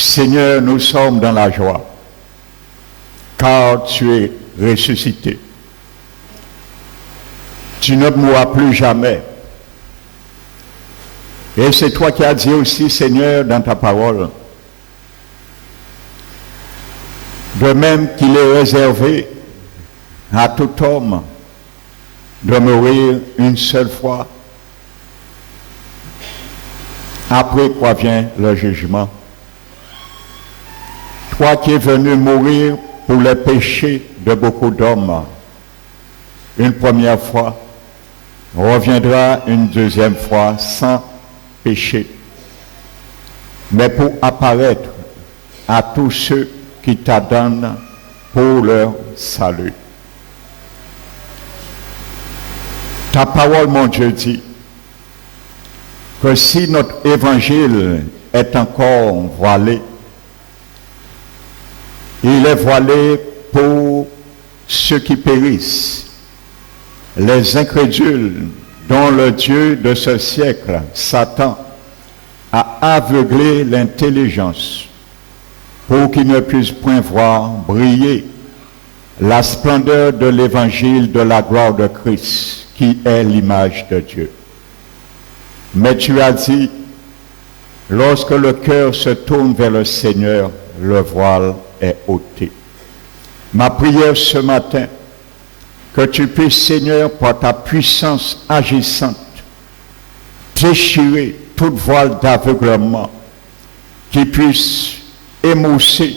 Seigneur, nous sommes dans la joie, car tu es ressuscité. Tu ne mourras plus jamais. Et c'est toi qui as dit aussi, Seigneur, dans ta parole, de même qu'il est réservé à tout homme de mourir une seule fois, après quoi vient le jugement. Toi qui es venu mourir pour les péchés de beaucoup d'hommes, une première fois, reviendra une deuxième fois sans péché, mais pour apparaître à tous ceux qui t'adonnent pour leur salut. Ta parole, mon Dieu, dit que si notre évangile est encore voilé, il est voilé pour ceux qui périssent, les incrédules dont le Dieu de ce siècle, Satan, a aveuglé l'intelligence pour qu'ils ne puissent point voir briller la splendeur de l'évangile de la gloire de Christ, qui est l'image de Dieu. Mais tu as dit, lorsque le cœur se tourne vers le Seigneur, le voile est ôté. Ma prière ce matin, que tu puisses, Seigneur, par ta puissance agissante, déchirer toute voile d'aveuglement, qui puisse émousser,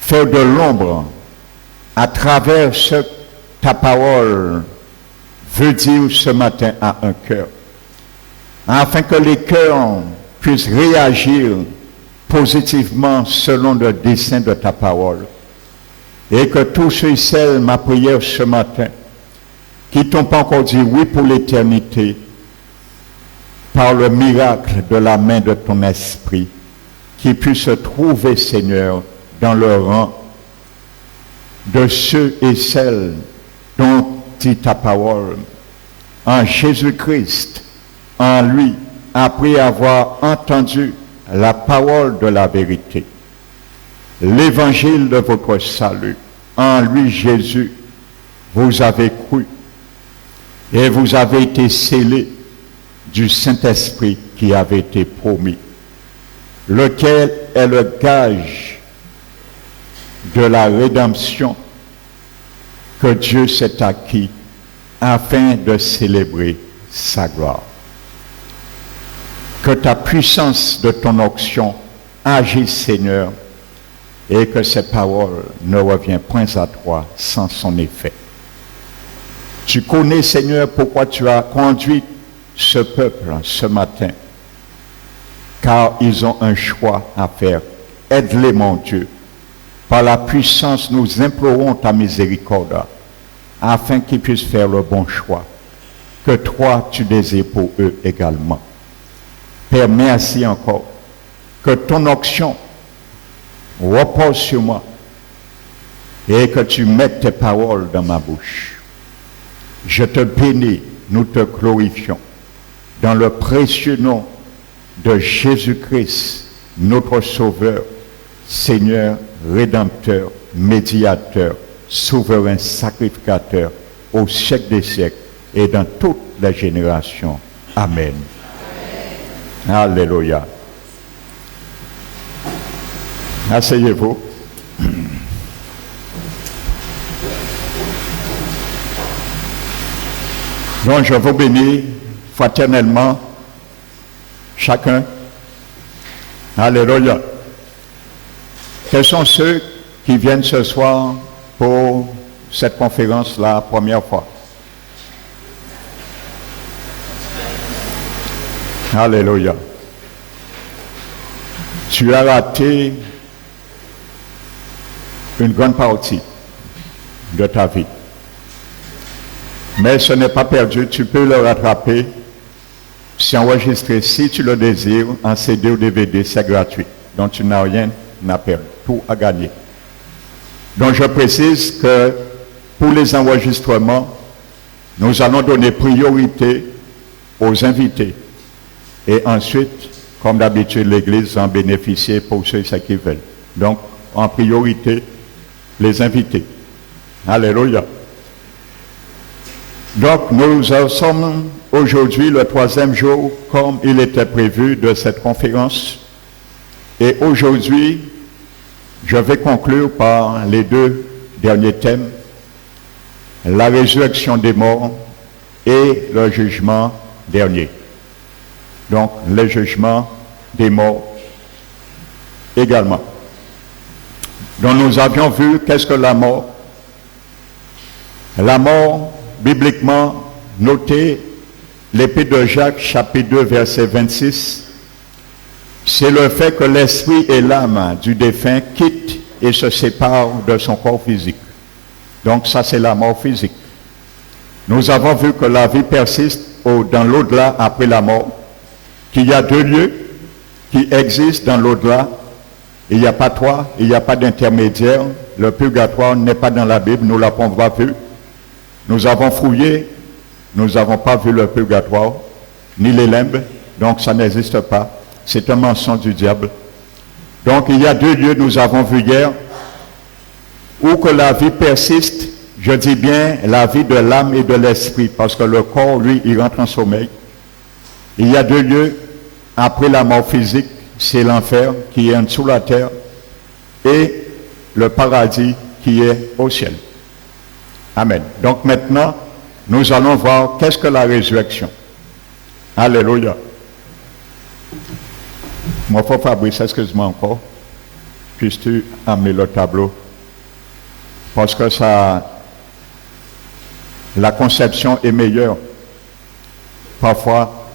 faire de l'ombre à travers ce que ta parole veut dire ce matin à un cœur, afin que les cœurs puissent réagir positivement selon le dessein de ta parole. Et que tous ceux et celles, ma prière ce matin, qui t'ont pas encore dit oui pour l'éternité, par le miracle de la main de ton esprit, qui puissent se trouver, Seigneur, dans le rang de ceux et celles dont dit ta parole, en Jésus-Christ, en lui, après avoir entendu la parole de la vérité, l'évangile de votre salut. En lui, Jésus, vous avez cru et vous avez été scellés du Saint-Esprit qui avait été promis, lequel est le gage de la rédemption que Dieu s'est acquis afin de célébrer sa gloire. Que ta puissance de ton onction agisse, Seigneur, et que ces paroles ne reviennent point à toi sans son effet. Tu connais, Seigneur, pourquoi tu as conduit ce peuple ce matin, car ils ont un choix à faire. Aide-les, mon Dieu. Par la puissance, nous implorons ta miséricorde, afin qu'ils puissent faire le bon choix, que toi, tu désires pour eux également. Père, merci encore, que ton onction repose sur moi et que tu mettes tes paroles dans ma bouche. Je te bénis, nous te glorifions, dans le précieux nom de Jésus-Christ, notre Sauveur, Seigneur, Rédempteur, Médiateur, Souverain, Sacrificateur, au siècle des siècles et dans toutes les générations. Amen. Alléluia. Asseyez-vous. Donc je vous bénis fraternellement, chacun. Alléluia. Quels sont ceux qui viennent ce soir pour cette conférence la première fois? Alléluia. Tu as raté une grande partie de ta vie. Mais ce n'est pas perdu, tu peux le rattraper, c'est enregistré si tu le désires, en CD ou DVD, c'est gratuit. Donc tu n'as rien à perdre, tout à gagner. Donc je précise que pour les enregistrements, nous allons donner priorité aux invités. Et ensuite, comme d'habitude, l'Église en bénéficie pour ceux qui veulent. Donc, en priorité, les invités. Alléluia. Donc, nous sommes aujourd'hui le 3e jour, comme il était prévu, de cette conférence. Et aujourd'hui, je vais conclure par les 2 derniers thèmes, la résurrection des morts et le jugement dernier. Donc, le jugement des morts également. Donc, nous avions vu qu'est-ce que la mort. La mort, bibliquement notée, l'Épître de Jacques, chapitre 2, verset 26, c'est le fait que l'esprit et l'âme du défunt quittent et se séparent de son corps physique. Donc ça, c'est la mort physique. Nous avons vu que la vie persiste dans l'au-delà après la mort, qu'il y a 2 lieux qui existent dans l'au-delà. Il n'y a pas 3, il n'y a pas d'intermédiaire. Le purgatoire n'est pas dans la Bible, nous ne l'avons pas vu. Nous avons fouillé, nous n'avons pas vu le purgatoire, ni les limbes, donc ça n'existe pas. C'est un mensonge du diable. Donc il y a 2 lieux, nous avons vu hier, où que la vie persiste, je dis bien la vie de l'âme et de l'esprit, parce que le corps, lui, il rentre en sommeil. Il y a 2 lieux, après la mort physique, c'est l'enfer qui est en dessous de la terre, et le paradis qui est au ciel. Amen. Donc maintenant, nous allons voir qu'est-ce que la résurrection. Alléluia. Mon frère Fabrice, excuse-moi encore. Puisses-tu amener le tableau? Parce que la conception est meilleure. Parfois,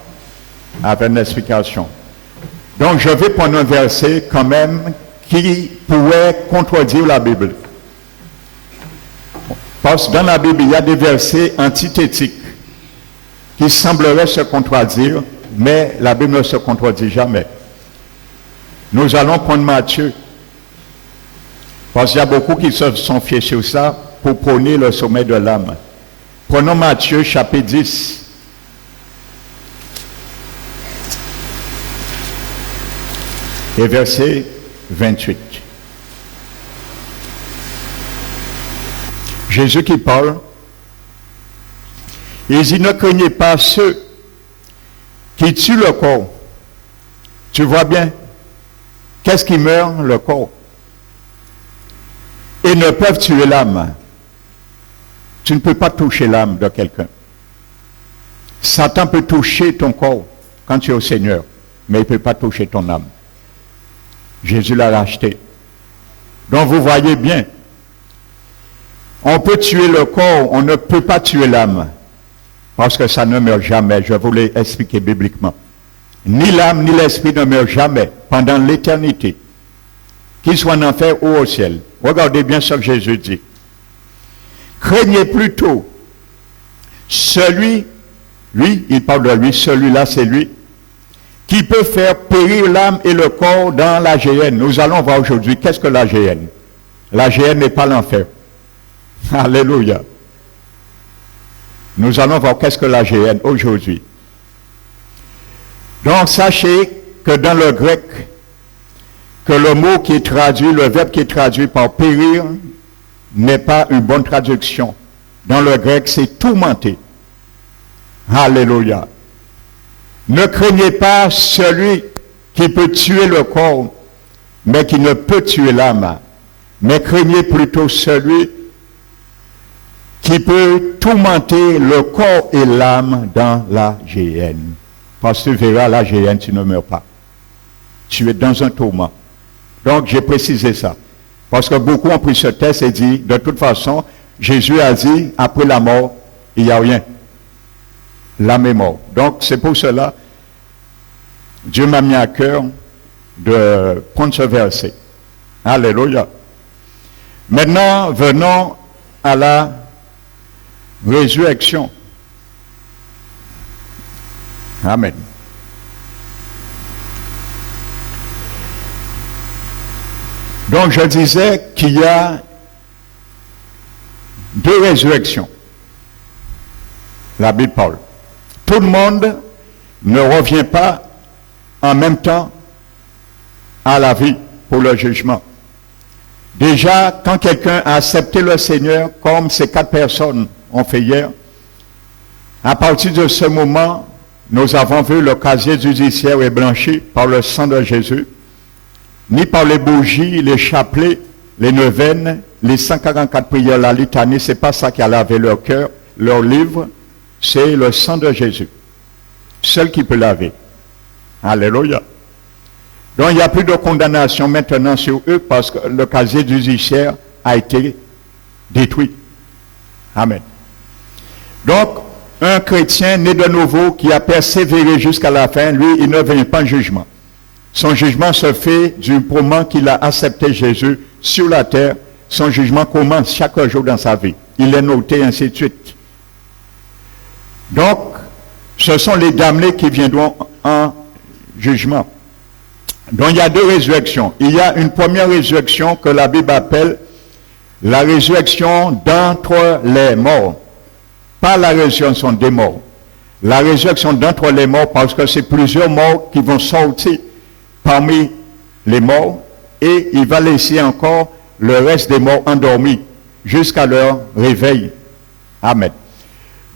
avec une explication. Donc, je vais prendre un verset quand même qui pourrait contredire la Bible. Parce que dans la Bible, il y a des versets antithétiques qui sembleraient se contredire, mais la Bible ne se contredit jamais. Nous allons prendre Matthieu, parce qu'il y a beaucoup qui se sont fiés sur ça pour prôner le sommet de l'âme. Prenons Matthieu chapitre 10. Et verset 28. Jésus qui parle, il dit, ne craignez pas ceux qui tuent le corps. Tu vois bien, qu'est-ce qui meurt? Le corps. Et ne peuvent tuer l'âme. Tu ne peux pas toucher l'âme de quelqu'un. Satan peut toucher ton corps quand tu es au Seigneur, mais il ne peut pas toucher ton âme. Jésus l'a racheté. Donc vous voyez bien, on peut tuer le corps, on ne peut pas tuer l'âme, parce que ça ne meurt jamais. Je vous l'ai expliqué bibliquement. Ni l'âme ni l'esprit ne meurent jamais pendant l'éternité, qu'ils soient en enfer ou au ciel. Regardez bien ce que Jésus dit. Craignez plutôt celui, lui, il parle de lui, celui-là c'est lui, qui peut faire périr l'âme et le corps dans la géhenne. Nous allons voir aujourd'hui qu'est-ce que la géhenne. La géhenne n'est pas l'enfer. Alléluia. Nous allons voir qu'est-ce que la géhenne aujourd'hui. Donc sachez que dans le grec, que le mot qui est traduit, le verbe qui est traduit par périr, n'est pas une bonne traduction. Dans le grec, c'est tourmenter. Alléluia. Ne craignez pas celui qui peut tuer le corps, mais qui ne peut tuer l'âme. Mais craignez plutôt celui qui peut tourmenter le corps et l'âme dans la géhenne. Parce que tu verras, la géhenne, tu ne meurs pas. Tu es dans un tourment. Donc, j'ai précisé ça. Parce que beaucoup ont pris ce texte et dit, de toute façon, Jésus a dit, après la mort, il n'y a rien. L'âme est morte. Donc, c'est pour cela, Dieu m'a mis à cœur de prendre ce verset. Alléluia. Maintenant, venons à la résurrection. Amen. Donc, je disais qu'il y a 2 résurrections. La Bible parle. Tout le monde ne revient pas en même temps à la vie pour le jugement. Déjà, quand quelqu'un a accepté le Seigneur, comme ces 4 personnes ont fait hier, à partir de ce moment, nous avons vu le casier judiciaire est blanchi par le sang de Jésus, ni par les bougies, les chapelets, les neuvaines, les 144 prières, la litanie, c'est pas ça qui a lavé leur cœur, leur livre, c'est le sang de Jésus. Seul qui peut laver. Alléluia. Donc il n'y a plus de condamnation maintenant sur eux parce que le casier judiciaire a été détruit. Amen. Donc, un chrétien né de nouveau qui a persévéré jusqu'à la fin, lui, il ne vient pas en jugement. Son jugement se fait du moment qu'il a accepté Jésus sur la terre. Son jugement commence chaque jour dans sa vie. Il est noté, ainsi de suite. Donc, ce sont les damnés qui viendront en jugement. Donc, il y a 2 résurrections. Il y a une première résurrection que la Bible appelle la résurrection d'entre les morts. Pas la résurrection des morts. La résurrection d'entre les morts, parce que c'est plusieurs morts qui vont sortir parmi les morts, et il va laisser encore le reste des morts endormis jusqu'à leur réveil. Amen.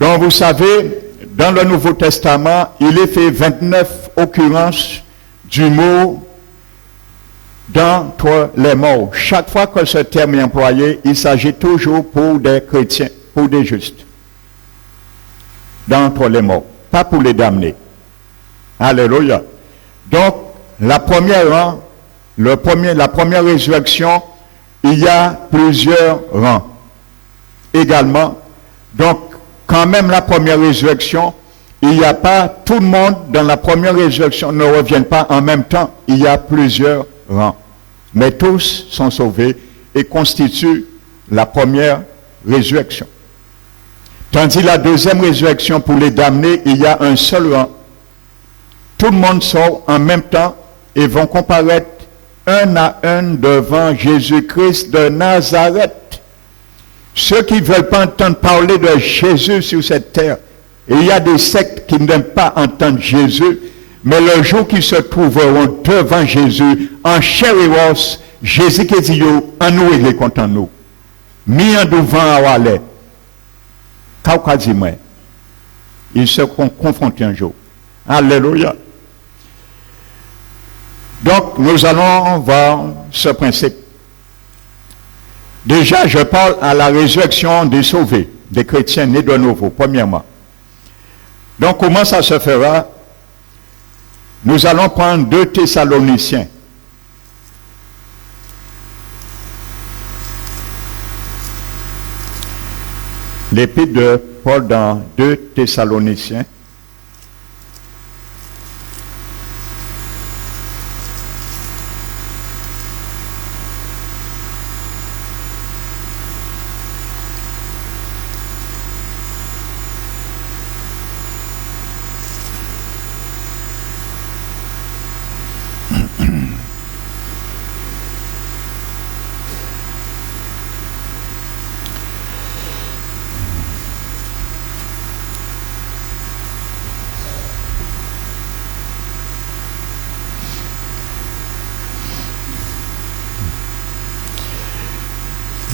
Donc vous savez, dans le Nouveau Testament, il est fait 29 occurrences du mot d'entre les morts. Chaque fois que ce terme est employé, il s'agit toujours pour des chrétiens, pour des justes. D'entre les morts, pas pour les damnés. Alléluia. Donc, la première résurrection, il y a plusieurs rangs. Également, donc, quand même la première résurrection, il n'y a pas tout le monde dans la première résurrection ne reviennent pas en même temps. Il y a plusieurs rangs. Mais tous sont sauvés et constituent la première résurrection. Tandis la deuxième résurrection pour les damnés, il y a un seul rang. Tout le monde sort en même temps et vont comparaître un à un devant Jésus-Christ de Nazareth. Ceux qui ne veulent pas entendre parler de Jésus sur cette terre, et il y a des sectes qui n'aiment pas entendre Jésus, mais le jour qu'ils se trouveront devant Jésus, en chair et os, Jésus qui dit, en nous, il est content nous. Mis en devant à Wallet. Ils seront confrontés un jour. Alléluia. Donc, nous allons voir ce principe. Déjà, je parle à la résurrection des sauvés, des chrétiens nés de nouveau, premièrement. Donc, comment ça se fera? Nous allons prendre 2 Thessaloniciens. L'épître de Paul dans 2 Thessaloniciens.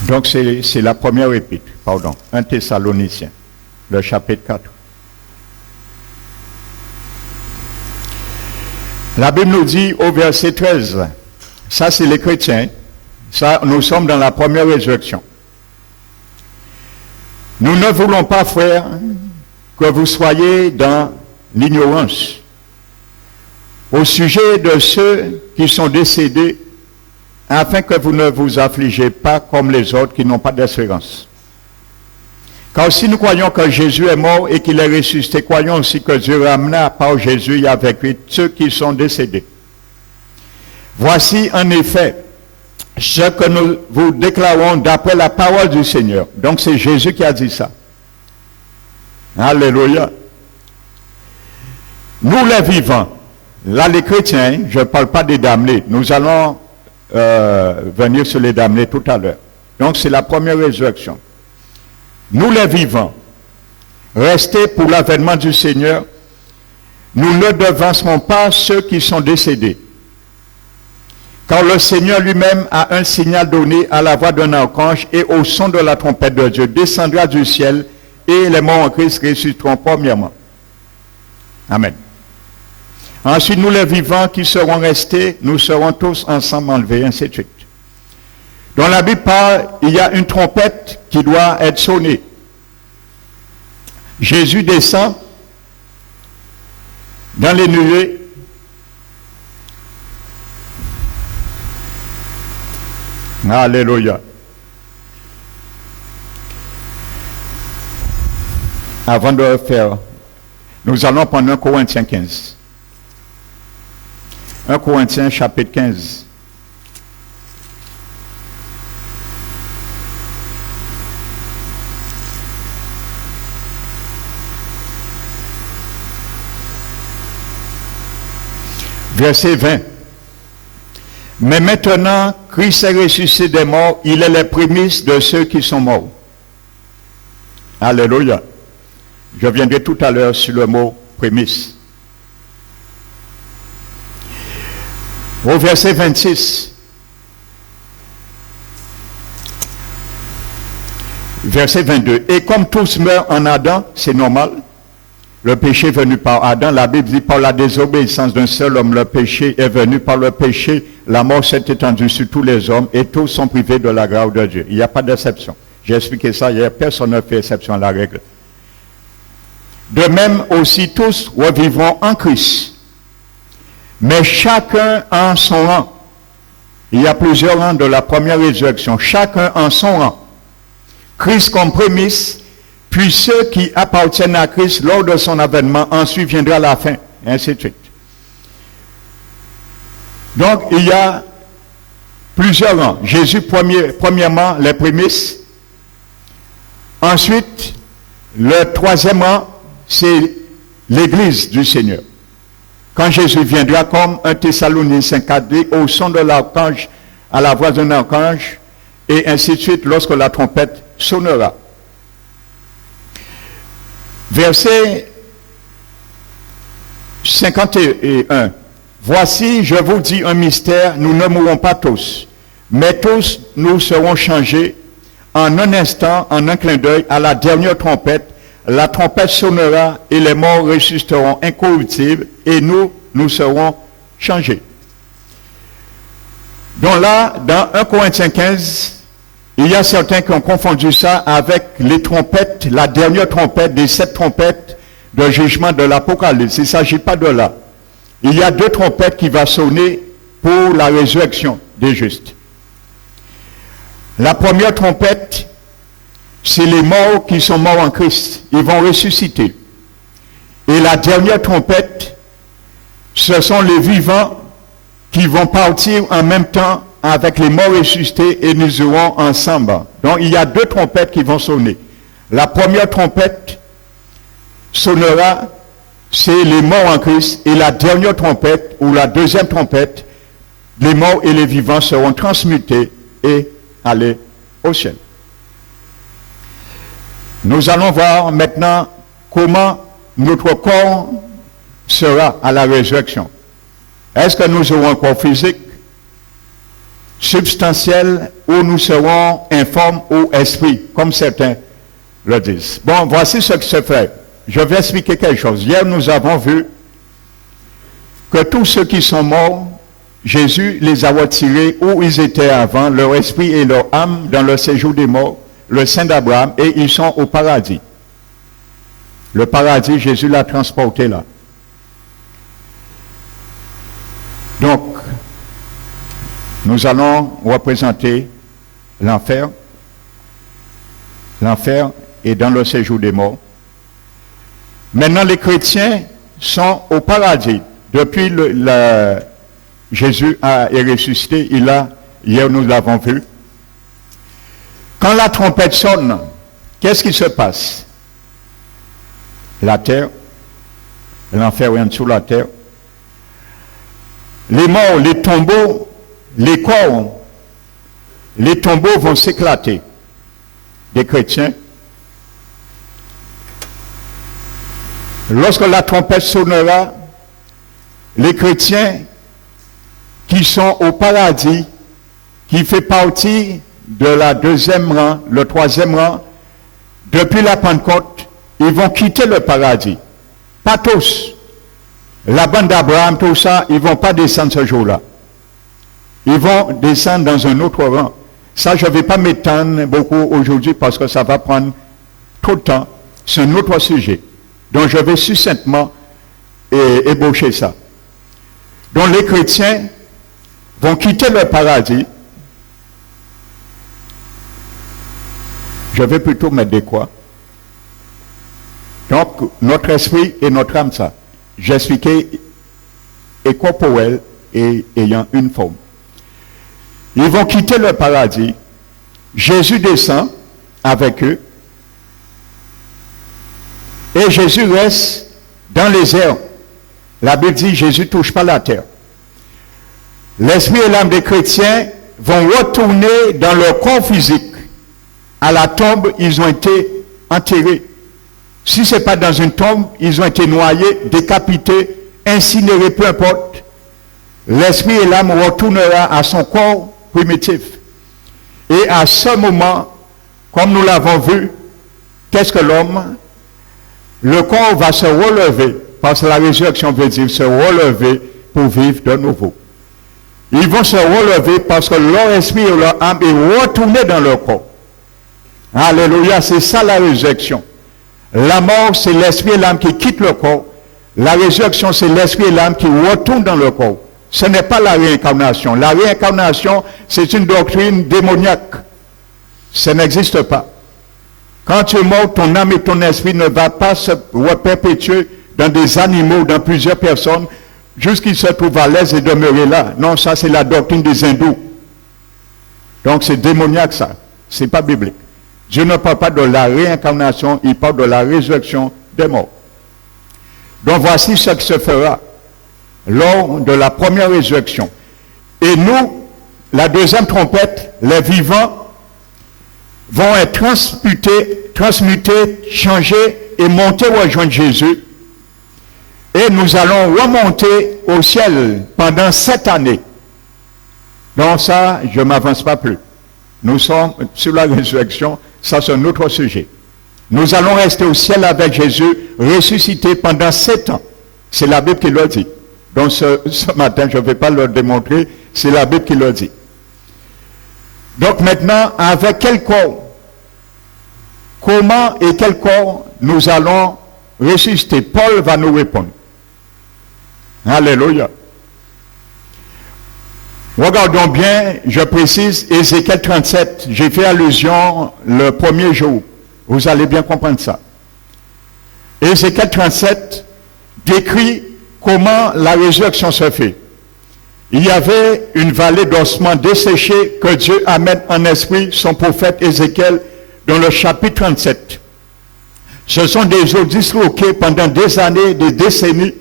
Donc c'est la première épître, 1 Thessaloniciens, le chapitre 4. La Bible nous dit au verset 13, ça c'est les chrétiens, ça nous sommes dans la première résurrection. Nous ne voulons pas, frères, que vous soyez dans l'ignorance au sujet de ceux qui sont décédés, afin que vous ne vous affligez pas comme les autres qui n'ont pas d'espérance. Car si nous croyons que Jésus est mort et qu'il est ressuscité, croyons aussi que Dieu ramena par Jésus et avec lui ceux qui sont décédés. Voici en effet ce que nous vous déclarons d'après la parole du Seigneur. Donc c'est Jésus qui a dit ça. Alléluia. Nous les vivants, là les chrétiens, je ne parle pas des damnés, nous allons venir sur les damnés tout à l'heure. Donc c'est la première résurrection. Nous les vivants, restés pour l'avènement du Seigneur, nous ne devancerons pas ceux qui sont décédés. Car le Seigneur lui-même a un signal donné à la voix d'un archange et au son de la trompette de Dieu descendra du ciel et les morts en Christ ressusciteront premièrement. Amen. Ensuite, nous les vivants qui serons restés, nous serons tous ensemble enlevés, ainsi de suite. Dans la Bible parle, il y a une trompette qui doit être sonnée. Jésus descend dans les nuées. Alléluia. Avant de le faire, nous allons prendre 1 Corinthiens 15. 1 Corinthiens chapitre 15. Verset 20. Mais maintenant, Christ est ressuscité des morts, il est les prémices de ceux qui sont morts. Alléluia. Je viendrai tout à l'heure sur le mot prémices. Au verset 26. Verset 22. Et comme tous meurent en Adam, c'est normal. Le péché est venu par Adam. La Bible dit par la désobéissance d'un seul homme, le péché est venu par le péché. La mort s'est étendue sur tous les hommes et tous sont privés de la grâce de Dieu. Il n'y a pas d'exception. J'ai expliqué ça hier. Personne ne fait exception à la règle. De même aussi tous revivront en Christ. Mais chacun en son rang. Il y a plusieurs rangs de la première résurrection. Chacun en son rang. Christ comme prémisse. Puis ceux qui appartiennent à Christ lors de son avènement, ensuite viendra la fin, et ainsi de suite. Donc, il y a plusieurs rangs. Jésus, premièrement, les prémices. Ensuite, le troisième rang, c'est l'Église du Seigneur. Quand Jésus viendra comme un Thessaloniciens 4, au son de l'archange, à la voix d'un archange, et ainsi de suite, lorsque la trompette sonnera. Verset 51. Voici, je vous dis un mystère, nous ne mourrons pas tous, mais tous nous serons changés en un instant, en un clin d'œil, à la dernière trompette. La trompette sonnera et les morts ressusciteront incorruptibles et nous serons changés. Donc là, dans 1 Corinthiens 15, il y a certains qui ont confondu ça avec les trompettes, la dernière trompette des 7 trompettes de jugement de l'Apocalypse. Il ne s'agit pas de là. Il y a 2 trompettes qui vont sonner pour la résurrection des justes. La première trompette, c'est les morts qui sont morts en Christ. Ils vont ressusciter. Et la dernière trompette, ce sont les vivants qui vont partir en même temps avec les morts ressuscités et nous irons ensemble. Donc il y a 2 trompettes qui vont sonner. La première trompette sonnera, c'est les morts en Christ, et la dernière trompette, ou la deuxième trompette, les morts et les vivants seront transmutés et aller au ciel. Nous allons voir maintenant comment notre corps sera à la résurrection. Est-ce que nous aurons un corps physique, substantiel, ou nous serons informes ou esprit, comme certains le disent? Bon, voici ce qui se fait. Je vais expliquer quelque chose. Hier, nous avons vu que tous ceux qui sont morts, Jésus les a retirés où ils étaient avant, leur esprit et leur âme, dans le séjour des morts, le sein d'Abraham, et ils sont au paradis. Le paradis, Jésus l'a transporté là. Donc, nous allons représenter l'enfer. L'enfer est dans le séjour des morts. Maintenant, les chrétiens sont au paradis. Depuis Jésus est ressuscité, hier nous l'avons vu. Quand la trompette sonne, qu'est-ce qui se passe? La terre, l'enfer est en dessous de la terre. Les morts, les tombeaux, les corps, les tombeaux vont s'éclater des chrétiens. Lorsque la trompette sonnera, les chrétiens qui sont au paradis, qui fait partie de la deuxième rang, le troisième rang, depuis la Pentecôte, ils vont quitter le paradis. Pas tous. La bande d'Abraham, tout ça, ils ne vont pas descendre ce jour-là. Ils vont descendre dans un autre rang. Ça, je ne vais pas m'étendre beaucoup aujourd'hui parce que ça va prendre trop de temps. C'est un autre sujet. Donc, je vais succinctement ébaucher ça. Donc, les chrétiens vont quitter le paradis. Je vais plutôt mettre des quoi. Donc, notre esprit et notre âme, ça. J'ai expliqué est corporel et ayant une forme. Ils vont quitter le paradis. Jésus descend avec eux. Et Jésus reste dans les airs. La Bible dit Jésus ne touche pas la terre. L'esprit et l'âme des chrétiens vont retourner dans leur corps physique. À la tombe, ils ont été enterrés. Si ce n'est pas dans une tombe, ils ont été noyés, décapités, incinérés, peu importe. L'esprit et l'âme retournera à son corps primitif. Et à ce moment, comme nous l'avons vu, qu'est-ce que l'homme? Le corps va se relever, parce que la résurrection veut dire se relever pour vivre de nouveau. Ils vont se relever parce que leur esprit et leur âme est retourné dans leur corps. Alléluia, c'est ça la résurrection. La mort, c'est l'esprit et l'âme qui quittent le corps. La résurrection, c'est l'esprit et l'âme qui retournent dans le corps. Ce n'est pas la réincarnation. La réincarnation, c'est une doctrine démoniaque. Ça n'existe pas. Quand tu es mort, ton âme et ton esprit ne vont pas se perpétuer dans des animaux, dans plusieurs personnes, jusqu'ils se trouvent à l'aise et demeurer là. Non, ça c'est la doctrine des hindous. Donc c'est démoniaque ça. C'est pas biblique. Dieu ne parle pas de la réincarnation, il parle de la résurrection des morts. Donc voici ce qui se fera lors de la première résurrection. Et nous, la deuxième trompette, les vivants vont être transmutés, changés et monter rejoindre Jésus. Et nous allons remonter au ciel pendant 7 années. Donc ça, je ne m'avance pas plus. Nous sommes sur la résurrection, ça c'est un autre sujet. Nous allons rester au ciel avec Jésus, ressuscité pendant 7 ans. C'est la Bible qui le dit. Donc ce matin, je ne vais pas le démontrer, c'est la Bible qui le dit. Donc maintenant, avec quel corps? Comment et quel corps nous allons ressusciter? Paul va nous répondre. Alléluia. Regardons bien, je précise, Ézéchiel 37, j'ai fait allusion le premier jour. Vous allez bien comprendre ça. Ézéchiel 37 décrit comment la résurrection se fait. Il y avait une vallée d'ossements desséchés que Dieu amène en esprit son prophète Ézéchiel dans le chapitre 37. Ce sont des eaux disloquées pendant des années, des décennies,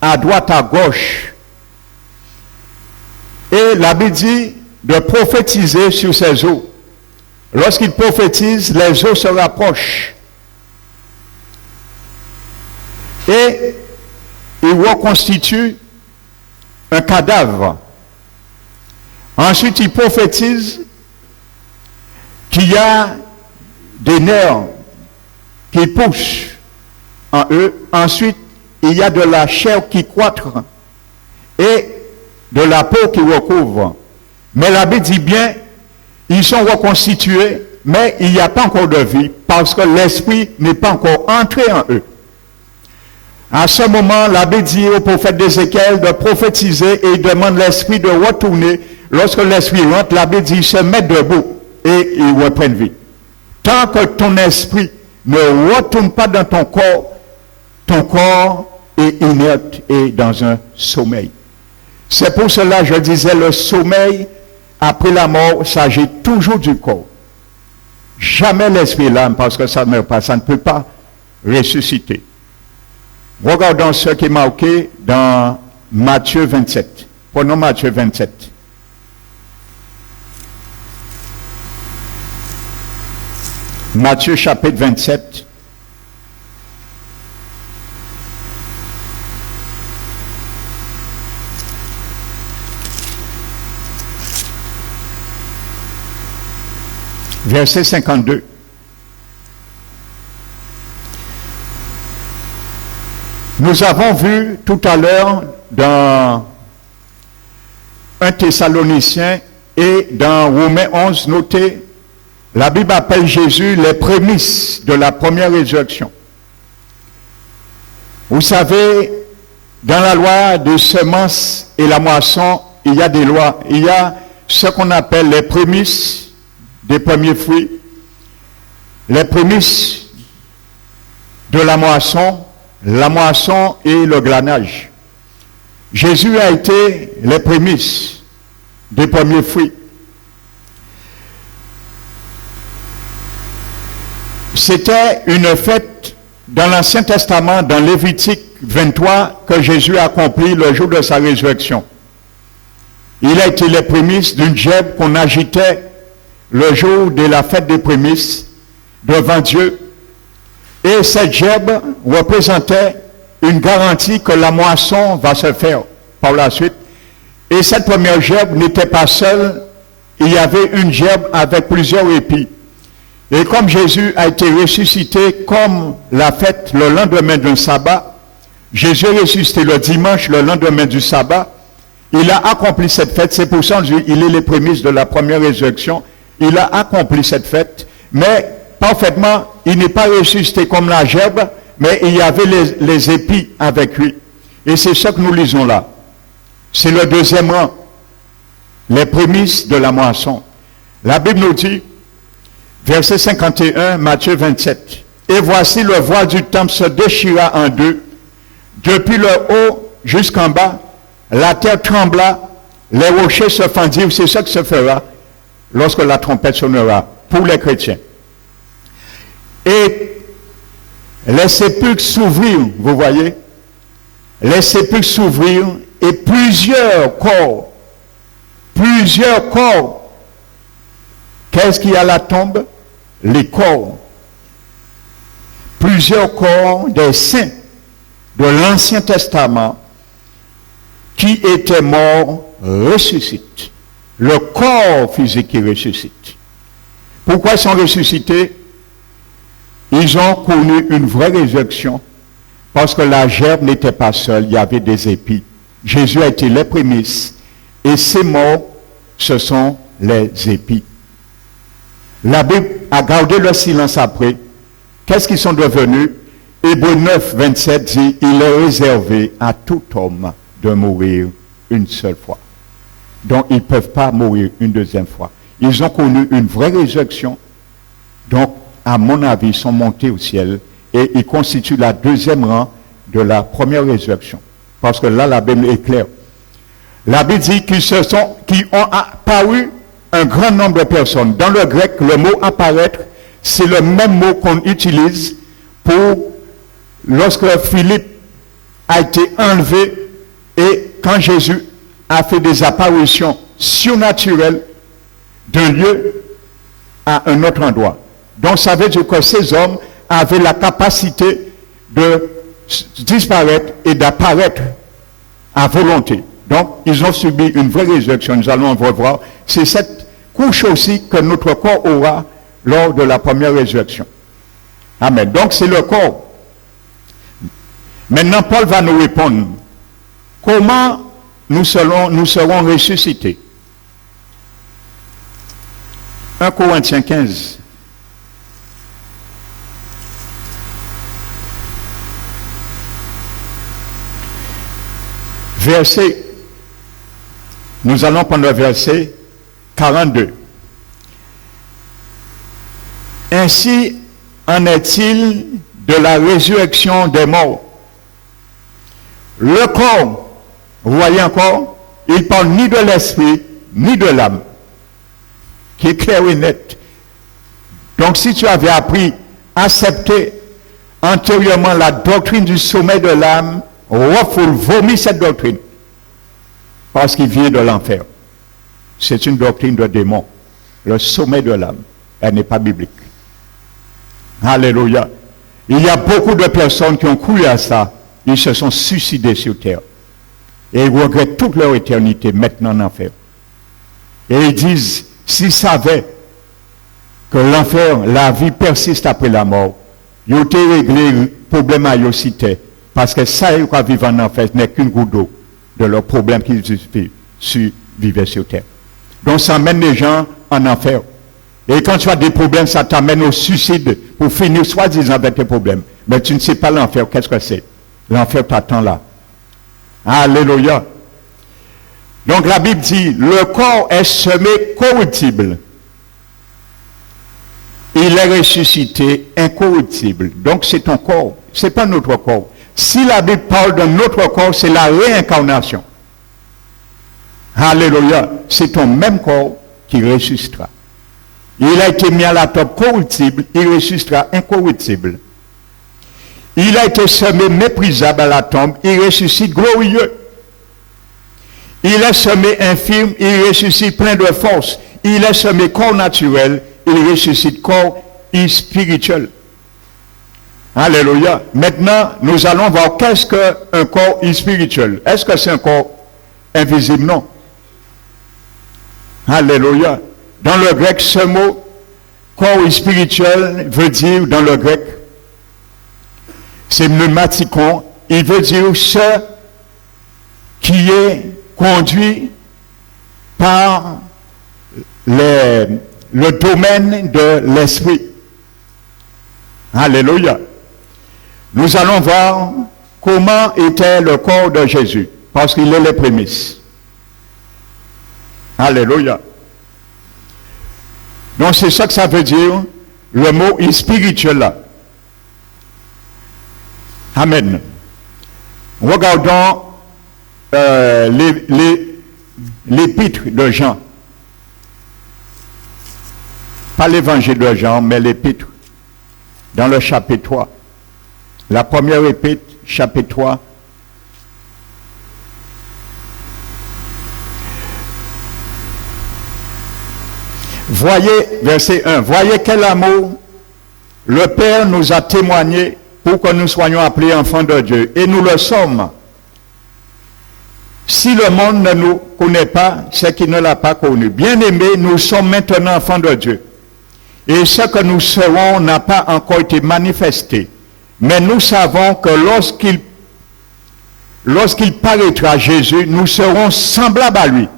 à droite, à gauche. Et la Bible dit de prophétiser sur ces eaux. Lorsqu'il prophétise, les eaux se rapprochent. Et il reconstitue un cadavre. Ensuite, il prophétise qu'il y a des nerfs qui poussent en eux. Ensuite, il y a de la chair qui croître et de la peau qui recouvre. Mais la Bible dit bien, ils sont reconstitués, mais il n'y a pas encore de vie parce que l'esprit n'est pas encore entré en eux. À ce moment, la Bible dit au prophète d'Ézéchiel de prophétiser et il demande l'esprit de retourner. Lorsque l'esprit rentre, la Bible dit, il se met debout et il reprend vie. Tant que ton esprit ne retourne pas dans ton corps est inerte et dans un sommeil. C'est pour cela que je disais, le sommeil après la mort s'agit toujours du corps. Jamais l'esprit et l'âme, parce que ça ne peut pas ressusciter. Regardons ce qui est marqué dans Matthieu 27. Prenons Matthieu 27. Matthieu chapitre 27. verset 52. Nous avons vu tout à l'heure dans 1 Thessaloniciens et dans Romains 11, notez, la Bible appelle Jésus les prémices de la première résurrection. Vous savez, dans la loi de semences et la moisson, il y a des lois. Il y a ce qu'on appelle les prémices des premiers fruits, les prémices de la moisson et le glanage. Jésus a été les prémices des premiers fruits. C'était une fête dans l'Ancien Testament, dans Lévitique 23, que Jésus a accompli le jour de sa résurrection. Il a été les prémices d'une gèbe qu'on agitait le jour de la fête des prémices devant Dieu. Et cette gèbe représentait une garantie que la moisson va se faire par la suite. Et cette première gèbe n'était pas seule, il y avait une gèbe avec plusieurs épis. Et comme Jésus a été ressuscité comme la fête le lendemain d'un sabbat, Jésus est ressuscité le dimanche, le lendemain du sabbat, il a accompli cette fête, c'est pour ça qu'il est les prémices de la première résurrection, il a accompli cette fête, mais parfaitement, il n'est pas ressuscité comme la gèbe, mais il y avait les épis avec lui. Et c'est ce que nous lisons là. C'est le deuxième rang, les prémices de la moisson. La Bible nous dit, verset 51, Matthieu 27, « Et voici le voile du temple se déchira en deux, depuis le haut jusqu'en bas, la terre trembla, les rochers se fendirent. » C'est ce qui se fera lorsque la trompette sonnera pour les chrétiens. Et les sépulcres s'ouvrirent, vous voyez, les sépulcres s'ouvrirent et plusieurs corps, qu'est-ce qu'il y a à la tombe? Les corps. Plusieurs corps des saints de l'Ancien Testament qui étaient morts ressuscitent. Le corps physique qui ressuscite. Pourquoi ils sont ressuscités? Ils ont connu une vraie résurrection parce que la gerbe n'était pas seule, il y avait des épis. Jésus a été les prémices et ces morts, ce sont les épis. La Bible a gardé le silence après. Qu'est-ce qu'ils sont devenus? Hébreux 9, 27 dit, il est réservé à tout homme de mourir une seule fois. Donc, ils ne peuvent pas mourir une deuxième fois. Ils ont connu une vraie résurrection. Donc, à mon avis, ils sont montés au ciel et ils constituent la deuxième rang de la première résurrection. Parce que là, la Bible est claire. La Bible dit qu'ils ont apparu un grand nombre de personnes. Dans le grec, le mot apparaître, c'est le même mot qu'on utilise pour lorsque Philippe a été enlevé et quand Jésus a fait des apparitions surnaturelles d'un lieu à un autre endroit. Donc ça veut dire que ces hommes avaient la capacité de disparaître et d'apparaître à volonté. Donc ils ont subi une vraie résurrection, nous allons revoir. C'est cette couche aussi que notre corps aura lors de la première résurrection. Amen. Donc c'est le corps. Maintenant Paul va nous répondre. Comment nous serons ressuscités? 1 Corinthiens 15. Nous allons prendre le verset 42. Ainsi en est-il de la résurrection des morts. Le corps, vous voyez encore, il parle ni de l'esprit, ni de l'âme, qui est clair et net. Donc si tu avais appris, accepté antérieurement la doctrine du sommet de l'âme, refoule, vomit cette doctrine, parce qu'il vient de l'enfer. C'est une doctrine de démon, le sommet de l'âme, elle n'est pas biblique. Alléluia. Il y a beaucoup de personnes qui ont cru à ça, ils se sont suicidés sur terre. Et ils regrettent toute leur éternité maintenant en enfer. Et ils disent, s'ils savaient que l'enfer, la vie persiste après la mort. Ils ont réglé le problème à Yosité. Parce que ça, ils vivent en enfer, ce n'est qu'une goutte d'eau de leurs problèmes qu'ils vivaient sur terre. Donc ça amène les gens en enfer. Et quand tu as des problèmes, ça t'amène au suicide pour finir soi-disant avec tes problèmes. Mais tu ne sais pas l'enfer, qu'est-ce que c'est? L'enfer t'attend là. Alléluia. Donc la Bible dit, le corps est semé corruptible. Il est ressuscité incorruptible. Donc c'est ton corps, c'est pas notre corps. Si la Bible parle de notre corps, c'est la réincarnation. Alléluia. C'est ton même corps qui ressuscitera. Il a été mis à la tombe corruptible, il ressuscitera incorruptible. Il a été semé méprisable à la tombe, il ressuscite glorieux. Il est semé infirme, il ressuscite plein de force. Il est semé corps naturel, il ressuscite corps spirituel. Alléluia. Maintenant, nous allons voir qu'est-ce qu'un corps spirituel. Est-ce que c'est un corps invisible? Non. Alléluia. Dans le grec, ce mot, corps spirituel, veut dire, dans le grec, c'est pneumatikon, il veut dire ce qui est conduit par le domaine de l'esprit. Alléluia. Nous allons voir comment était le corps de Jésus, parce qu'il est les prémices. Alléluia. Donc c'est ça que ça veut dire, le mot spirituel là. Amen. Regardons l'épître de Jean. Pas l'évangile de Jean, mais l'épître. Dans le chapitre 3. La première épître, chapitre 3. Voyez, verset 1, voyez quel amour le Père nous a témoigné pour que nous soyons appelés enfants de Dieu. Et nous le sommes. Si le monde ne nous connaît pas, c'est qu'il ne l'a pas connu. Bien-aimés, nous sommes maintenant enfants de Dieu. Et ce que nous serons n'a pas encore été manifesté. Mais nous savons que lorsqu'il paraîtra Jésus, nous serons semblables à lui.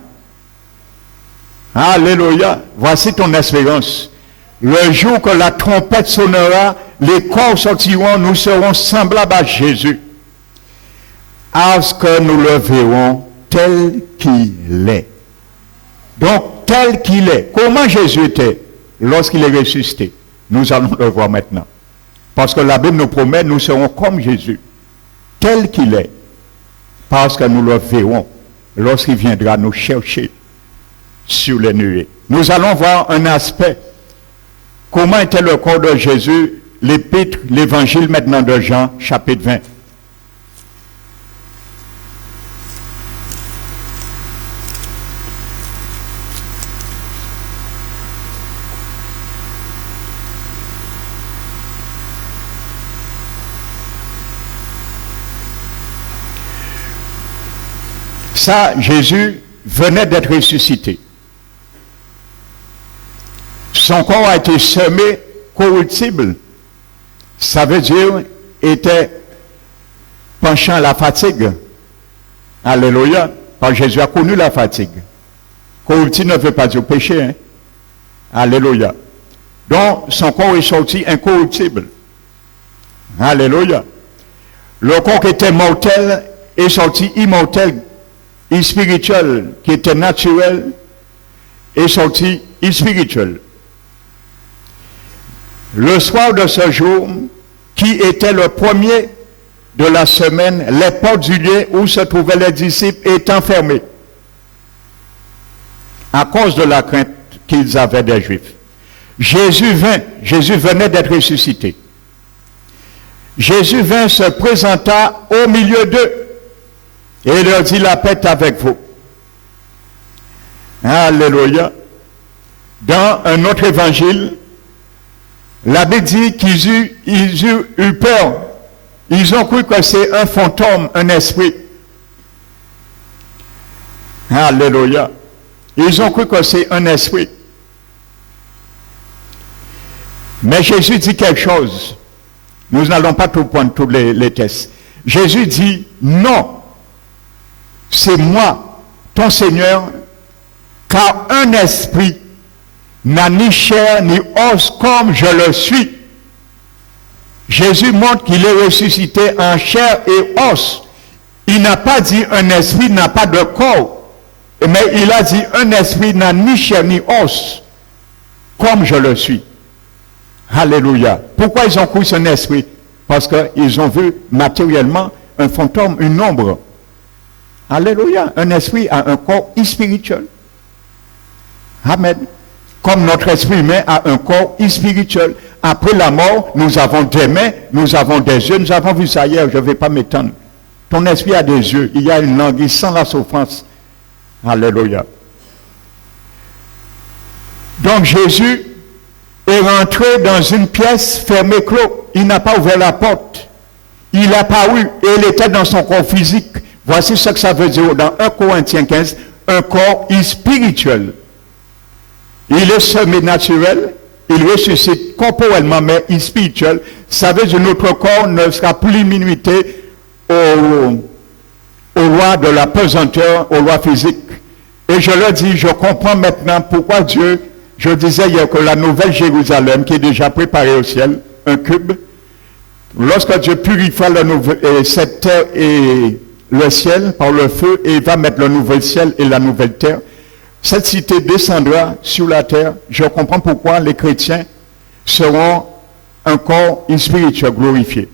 Alléluia. Voici ton espérance. Le jour que la trompette sonnera, les corps sortiront, nous serons semblables à Jésus. Parce que nous le verrons tel qu'il est. Donc, tel qu'il est. Comment Jésus était lorsqu'il est ressuscité? Nous allons le voir maintenant. Parce que la Bible nous promet, nous serons comme Jésus. Tel qu'il est. Parce que nous le verrons lorsqu'il viendra nous chercher sur les nuées. Nous allons voir un aspect. Comment était le corps de Jésus, l'épître, l'évangile maintenant de Jean, chapitre 20. Ça, Jésus venait d'être ressuscité. Son corps a été semé corruptible. Ça veut dire, était penchant à la fatigue. Alléluia. Parce que Jésus a connu la fatigue. Corruptible ne veut pas dire péché. Hein? Alléluia. Donc, son corps est sorti incorruptible. Alléluia. Le corps qui était mortel est sorti immortel, spirituel, qui était naturel, est sorti spirituel. Le soir de ce jour, qui était le premier de la semaine, les portes du lieu où se trouvaient les disciples étant fermées, à cause de la crainte qu'ils avaient des Juifs. Jésus venait d'être ressuscité. Jésus vint, se présenta au milieu d'eux et leur dit, la paix est avec vous. Alléluia. Dans un autre évangile, la Bible dit qu'ils ont eu peur. Ils ont cru que c'est un fantôme, un esprit. Alléluia. Ils ont cru que c'est un esprit. Mais Jésus dit quelque chose. Nous n'allons pas tout prendre tous les tests. Jésus dit, non, c'est moi, ton Seigneur, car un esprit n'a ni chair ni os comme je le suis. Jésus montre qu'il est ressuscité en chair et os. Il n'a pas dit un esprit n'a pas de corps, mais il a dit un esprit n'a ni chair ni os comme je le suis. Alléluia. Pourquoi ils ont cru son esprit? Parce qu'ils ont vu matériellement un fantôme, une ombre. Alléluia. Un esprit a un corps spirituel. Amen. Comme notre esprit humain a un corps spirituel. Après la mort, nous avons des mains, nous avons des yeux. Nous avons vu ça hier, je ne vais pas m'étendre. Ton esprit a des yeux. Il y a une langue, il sent la souffrance. Alléluia. Donc Jésus est rentré dans une pièce fermée clos. Il n'a pas ouvert la porte. Il a paru et il était dans son corps physique. Voici ce que ça veut dire dans 1 Corinthiens 15, un corps spirituel. Il est semé naturel, il ressuscite corporellement, mais spirituel. Ça veut dire que notre corps ne sera plus limité aux lois de la pesanteur, aux lois physiques. Et je leur dis, je comprends maintenant pourquoi Dieu, je disais hier que la nouvelle Jérusalem, qui est déjà préparée au ciel, un cube, lorsque Dieu purifiera cette terre et le ciel par le feu, et il va mettre le nouvel ciel et la nouvelle terre, cette cité descendra sur la terre. Je comprends pourquoi les chrétiens seront un corps spirituel glorifié.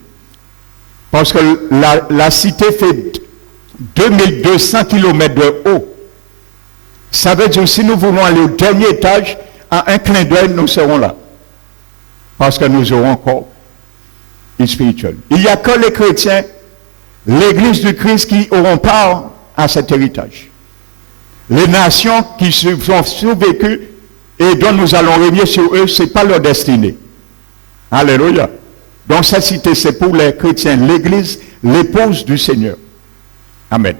Parce que la cité fait 2200 km de haut. Ça veut dire que si nous voulons aller au dernier étage, à un clin d'œil, nous serons là. Parce que nous aurons un corps spirituel. Il n'y a que les chrétiens, l'Église du Christ, qui auront part à cet héritage. Les nations qui sont survécues et dont nous allons régner sur eux, ce n'est pas leur destinée. Alléluia. Donc cette cité, c'est pour les chrétiens, l'Église, l'épouse du Seigneur. Amen.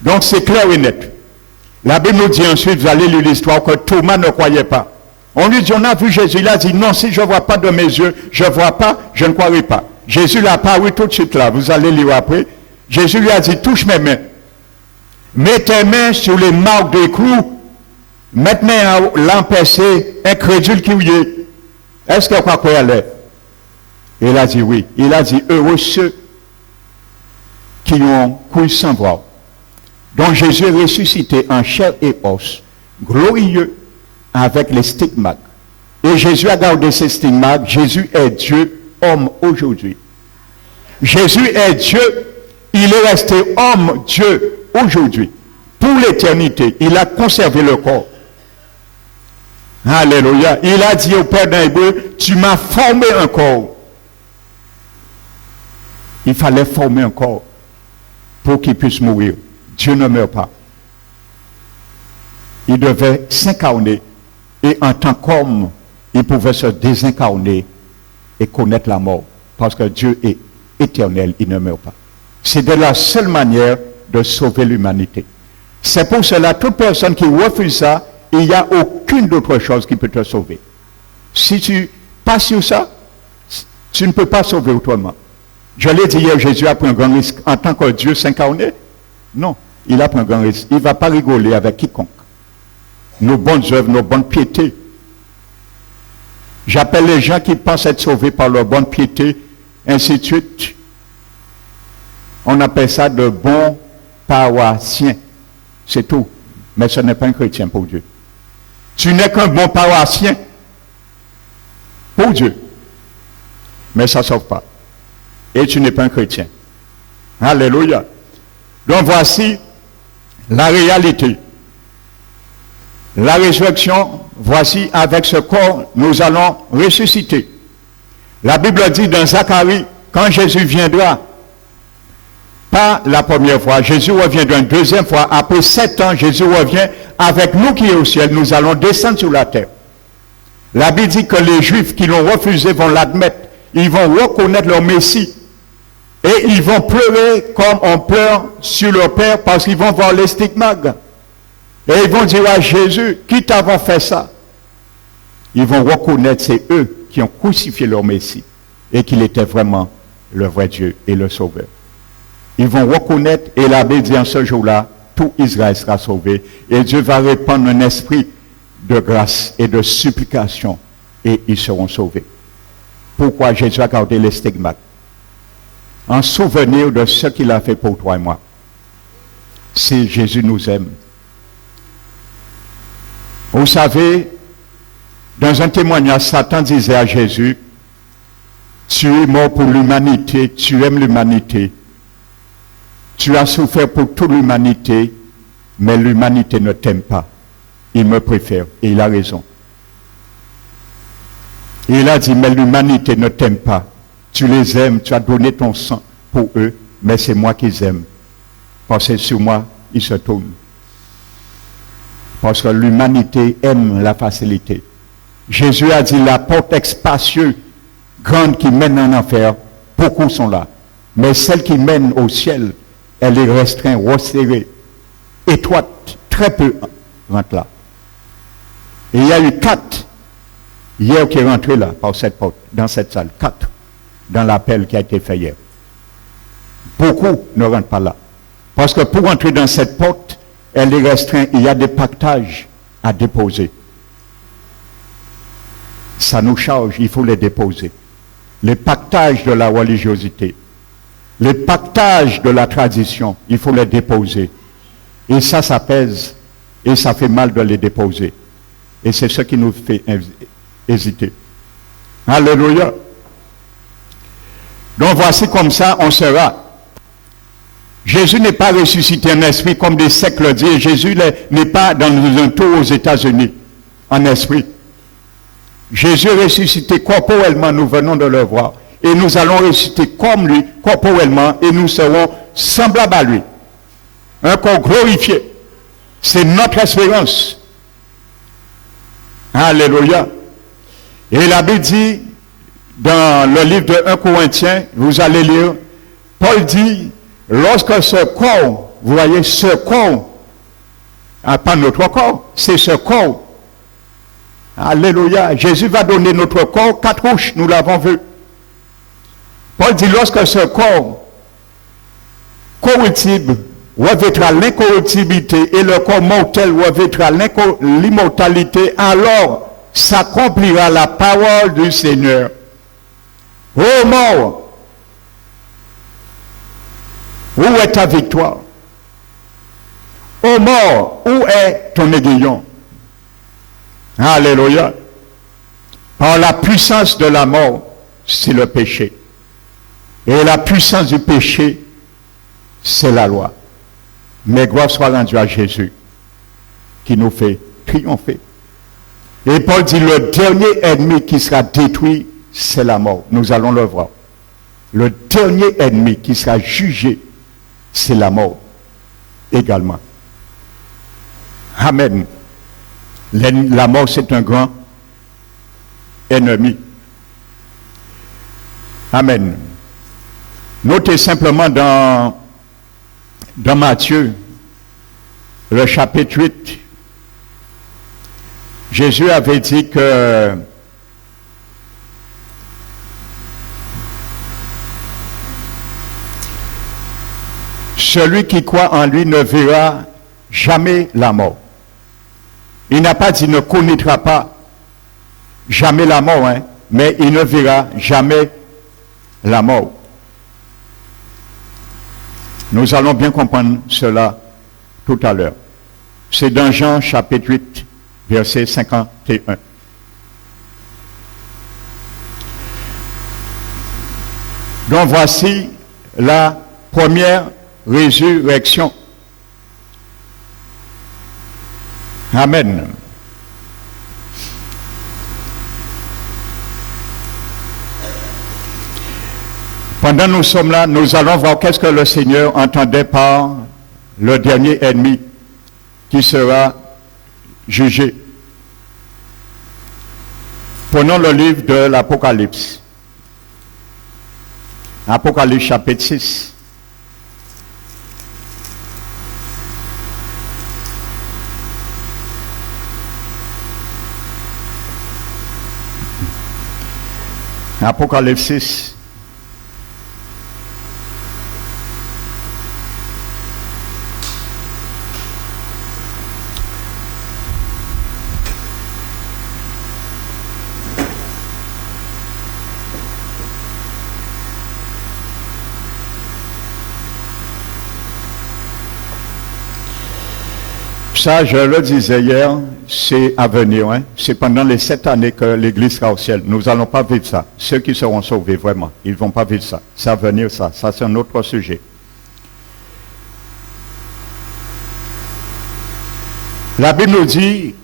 Donc c'est clair et net. La Bible nous dit ensuite, vous allez lire l'histoire, que Thomas ne croyait pas. On lui dit, on a vu Jésus, il a dit, non, si je ne vois pas de mes yeux, je ne vois pas, je ne croirai pas. Jésus l'a apparu tout de suite là, vous allez lire après. Jésus lui a dit, touche mes mains. Mets tes mains sur les marques des clous. Maintenant, l'empêcher, incrédule qui est. Est-ce que quoi qu'elle est? Il a dit oui. Il a dit, heureux ceux qui ont cru sans voir. Donc Jésus est ressuscité en chair et os, glorieux, avec les stigmates. Et Jésus a gardé ces stigmates. Jésus est Dieu, homme aujourd'hui. Jésus est Dieu. Il est resté homme, Dieu, aujourd'hui. Pour l'éternité, il a conservé le corps. Alléluia. Il a dit au Père d'un Hébreu, tu m'as formé un corps. Il fallait former un corps pour qu'il puisse mourir. Dieu ne meurt pas. Il devait s'incarner et en tant qu'homme, il pouvait se désincarner et connaître la mort. Parce que Dieu est éternel, il ne meurt pas. C'est de la seule manière de sauver l'humanité. C'est pour cela, toute personne qui refuse ça, il n'y a aucune autre chose qui peut te sauver. Si tu passes sur ça, tu ne peux pas sauver autrement. Je l'ai dit hier, Jésus a pris un grand risque. En tant que Dieu s'incarner, non, il a pris un grand risque. Il ne va pas rigoler avec quiconque. Nos bonnes œuvres, nos bonnes piétés. J'appelle les gens qui pensent être sauvés par leur bonne piété, ainsi de suite. On appelle ça de bons paroissiens. C'est tout. Mais ce n'est pas un chrétien pour Dieu. Tu n'es qu'un bon paroissien pour Dieu. Mais ça ne sauve pas. Et tu n'es pas un chrétien. Alléluia. Donc voici la réalité. La résurrection, voici avec ce corps, nous allons ressusciter. La Bible dit dans Zacharie, quand Jésus viendra, pas la première fois, Jésus reviendra une deuxième fois, après 7 ans, Jésus revient avec nous qui est au ciel, nous allons descendre sur la terre. La Bible dit que les Juifs qui l'ont refusé vont l'admettre, ils vont reconnaître leur Messie, et ils vont pleurer comme on pleure sur leur Père, parce qu'ils vont voir les stigmates. Et ils vont dire à Jésus, qui t'avons fait ça? Ils vont reconnaître, c'est eux qui ont crucifié leur Messie et qu'il était vraiment le vrai Dieu et le Sauveur. Ils vont reconnaître, et la Bible dit en ce jour-là, tout Israël sera sauvé. Et Dieu va répandre un esprit de grâce et de supplication et ils seront sauvés. Pourquoi Jésus a gardé les stigmates? En souvenir de ce qu'il a fait pour toi et moi. Si Jésus nous aime. Vous savez, dans un témoignage, Satan disait à Jésus, tu es mort pour l'humanité, tu aimes l'humanité, tu as souffert pour toute l'humanité, mais l'humanité ne t'aime pas. Il me préfère, et il a raison. Et il a dit, mais l'humanité ne t'aime pas. Tu les aimes, tu as donné ton sang pour eux, mais c'est moi qui les aime. Parce que sur moi, ils se tournent. Parce que l'humanité aime la facilité. Jésus a dit, la porte est spacieuse, grande qui mène en enfer, beaucoup sont là. Mais celle qui mène au ciel, elle est restreinte, resserrée, étroite, très peu rentrent là. Et il y a eu 4 hier qui est rentré là, par cette porte, dans cette salle. 4, dans l'appel qui a été fait hier. Beaucoup ne rentrent pas là. Parce que pour entrer dans cette porte, elle est restreinte, il y a des pactages à déposer. Ça nous charge, il faut les déposer. Les pactages de la religiosité, les pactages de la tradition, il faut les déposer. Et ça pèse, et ça fait mal de les déposer. Et c'est ce qui nous fait hésiter. Alléluia. Donc voici comme ça, on sera. Jésus n'est pas ressuscité en esprit comme des sectes le disent. Jésus n'est pas dans un tour aux États-Unis en esprit. Jésus est ressuscité corporellement, nous venons de le voir. Et nous allons ressusciter comme lui, corporellement, et nous serons semblables à lui. Un corps glorifié. C'est notre espérance. Alléluia. Et la Bible dit, dans le livre de 1 Corinthiens, vous allez lire, Paul dit, lorsque ce corps, vous voyez, ce corps, pas notre corps, c'est ce corps. Alléluia. Jésus va donner notre corps 4 couches, nous l'avons vu. Paul dit, lorsque ce corps corruptible revêtra l'incorruptibilité et le corps mortel revêtra l'immortalité, alors s'accomplira la parole du Seigneur. Ô mort, où est ta victoire? Ô mort, où est ton aiguillon? Alléluia. Par la puissance de la mort, c'est le péché. Et la puissance du péché, c'est la loi. Mais gloire soit rendue à Jésus, qui nous fait triompher. Et Paul dit, le dernier ennemi qui sera détruit, c'est la mort. Nous allons le voir. Le dernier ennemi qui sera jugé, c'est la mort également. Amen. La mort, c'est un grand ennemi. Amen. Notez simplement dans Matthieu, le chapitre 8, Jésus avait dit que celui qui croit en lui ne verra jamais la mort. Il n'a pas dit ne connaîtra pas jamais la mort, hein, mais il ne verra jamais la mort. Nous allons bien comprendre cela tout à l'heure. C'est dans Jean chapitre 8, verset 51. Donc voici la première résurrection. Amen. Pendant que nous sommes là, nous allons voir qu'est-ce que le Seigneur entendait par le dernier ennemi qui sera jugé. Prenons le livre de l'Apocalypse. Apocalypse chapitre 6. Apocalypse 6. Ça, je le disais hier, c'est à venir. Hein? C'est pendant les 7 années que l'Église sera au ciel. Nous n'allons pas vivre ça. Ceux qui seront sauvés, vraiment, ils ne vont pas vivre ça. C'est à venir, ça. Ça, c'est un autre sujet. La Bible nous dit,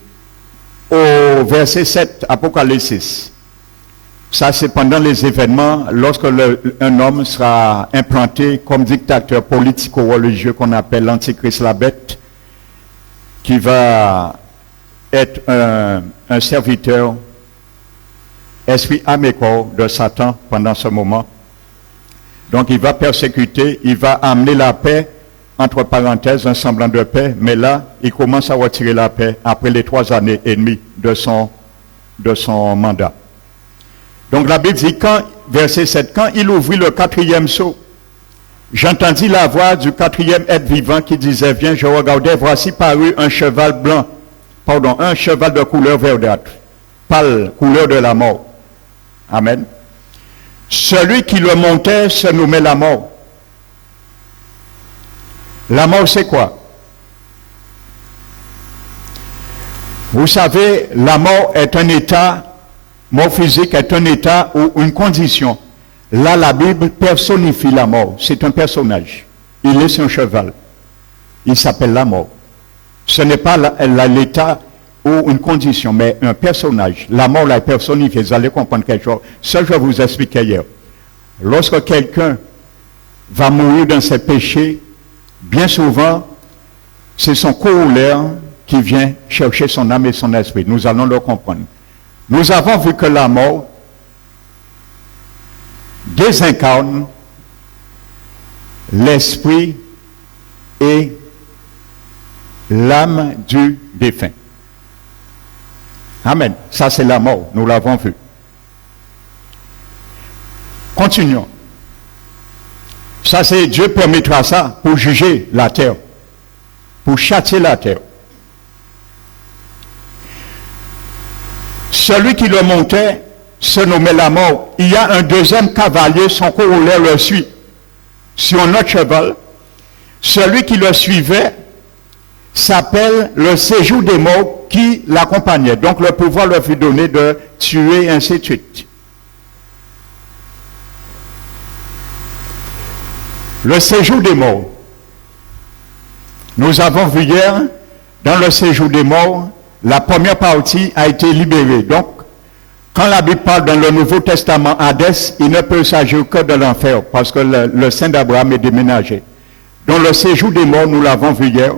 au verset 7, Apocalypse 6, ça c'est pendant les événements, lorsque un homme sera implanté comme dictateur politico-religieux qu'on appelle l'Antichrist, la bête, qui va être un serviteur, esprit amécor de Satan pendant ce moment. Donc il va persécuter, il va amener la paix, entre parenthèses, un semblant de paix, mais là, il commence à retirer la paix après les 3 années et demie de son mandat. Donc la Bible dit, verset 7, quand il ouvrit le 4e sceau, j'entendis la voix du 4e être vivant qui disait, viens, je regardais, voici parut un cheval blanc, un cheval de couleur verdâtre, pâle, couleur de la mort. Amen. Celui qui le montait se nommait la mort. La mort, c'est quoi? Vous savez, la mort est un état, mort physique est un état ou une condition. Là, la Bible personnifie la mort. C'est un personnage. Il est sur un cheval. Il s'appelle la mort. Ce n'est pas l'état ou une condition, mais un personnage. La mort la personnifiée. Vous allez comprendre quelque chose. Ça, je vous expliquais hier. Lorsque quelqu'un va mourir dans ses péchés, bien souvent, c'est son corollaire qui vient chercher son âme et son esprit. Nous allons le comprendre. Nous avons vu que la mort désincarne l'esprit et l'âme du défunt. Amen. Ça, c'est la mort. Nous l'avons vu. Continuons. Ça, c'est Dieu permettra ça pour juger la terre, pour châtier la terre. Celui qui le montait se nommait la mort. Il y a un deuxième cavalier, son corollaire le suit, sur un autre cheval. Celui qui le suivait s'appelle le séjour des morts qui l'accompagnait. Donc le pouvoir leur fut donné de tuer, ainsi de suite. Le séjour des morts. Nous avons vu hier, dans le séjour des morts, la première partie a été libérée. Donc, quand la Bible parle dans le Nouveau Testament Hadès, il ne peut s'agir que de l'enfer, parce que le sein d'Abraham est déménagé. Dans le séjour des morts, nous l'avons vu hier,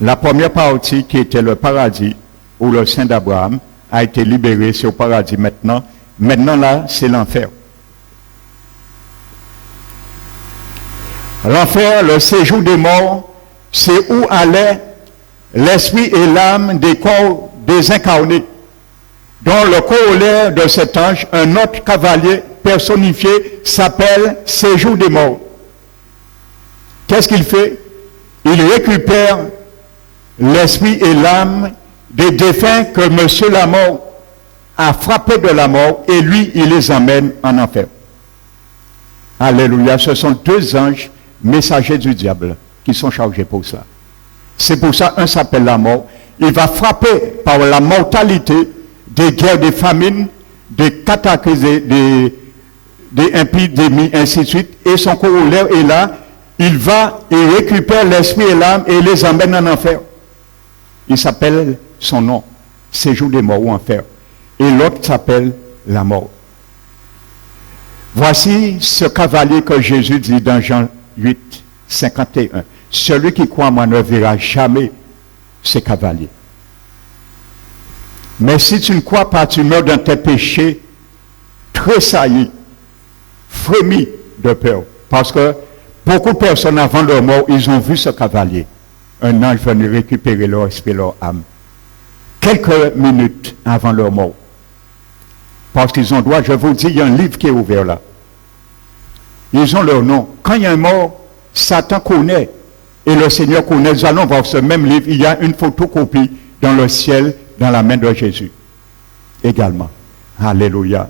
la première partie qui était le paradis, où le sein d'Abraham a été libéré, c'est au paradis maintenant. Maintenant là, c'est l'enfer. L'enfer, le séjour des morts, c'est où allait l'esprit et l'âme des corps désincarnés, dont le corollaire de cet ange, un autre cavalier personnifié, s'appelle séjour des morts. Qu'est-ce qu'il fait? Il récupère l'esprit et l'âme des défunts que Monsieur la mort a frappé de la mort, et lui, il les emmène en enfer. Alléluia, ce sont 2 anges messagers du diable qui sont chargés pour ça. C'est pour ça un s'appelle la mort. Il va frapper par la mortalité des guerres, des famines, des cataclysmes, des épidémies, ainsi de suite. Et son corollaire est là. Il récupère l'esprit et l'âme et les emmène en enfer. Il s'appelle son nom, séjour des morts ou enfer. Et l'autre s'appelle la mort. Voici ce cavalier que Jésus dit dans Jean 8, 51. Celui qui croit en moi ne verra jamais ces cavaliers. Mais si tu ne crois pas, tu meurs dans tes péchés, tressaillis, frémis de peur. Parce que beaucoup de personnes avant leur mort, ils ont vu ce cavalier. Un ange venu récupérer leur esprit, leur âme. Quelques minutes avant leur mort. Parce qu'ils ont droit, je vous dis, il y a un livre qui est ouvert là. Ils ont leur nom. Quand il y a un mort, Satan connaît. Et le Seigneur connaît. Nous allons voir ce même livre. Il y a une photocopie dans le ciel, dans la main de Jésus. Également. Alléluia.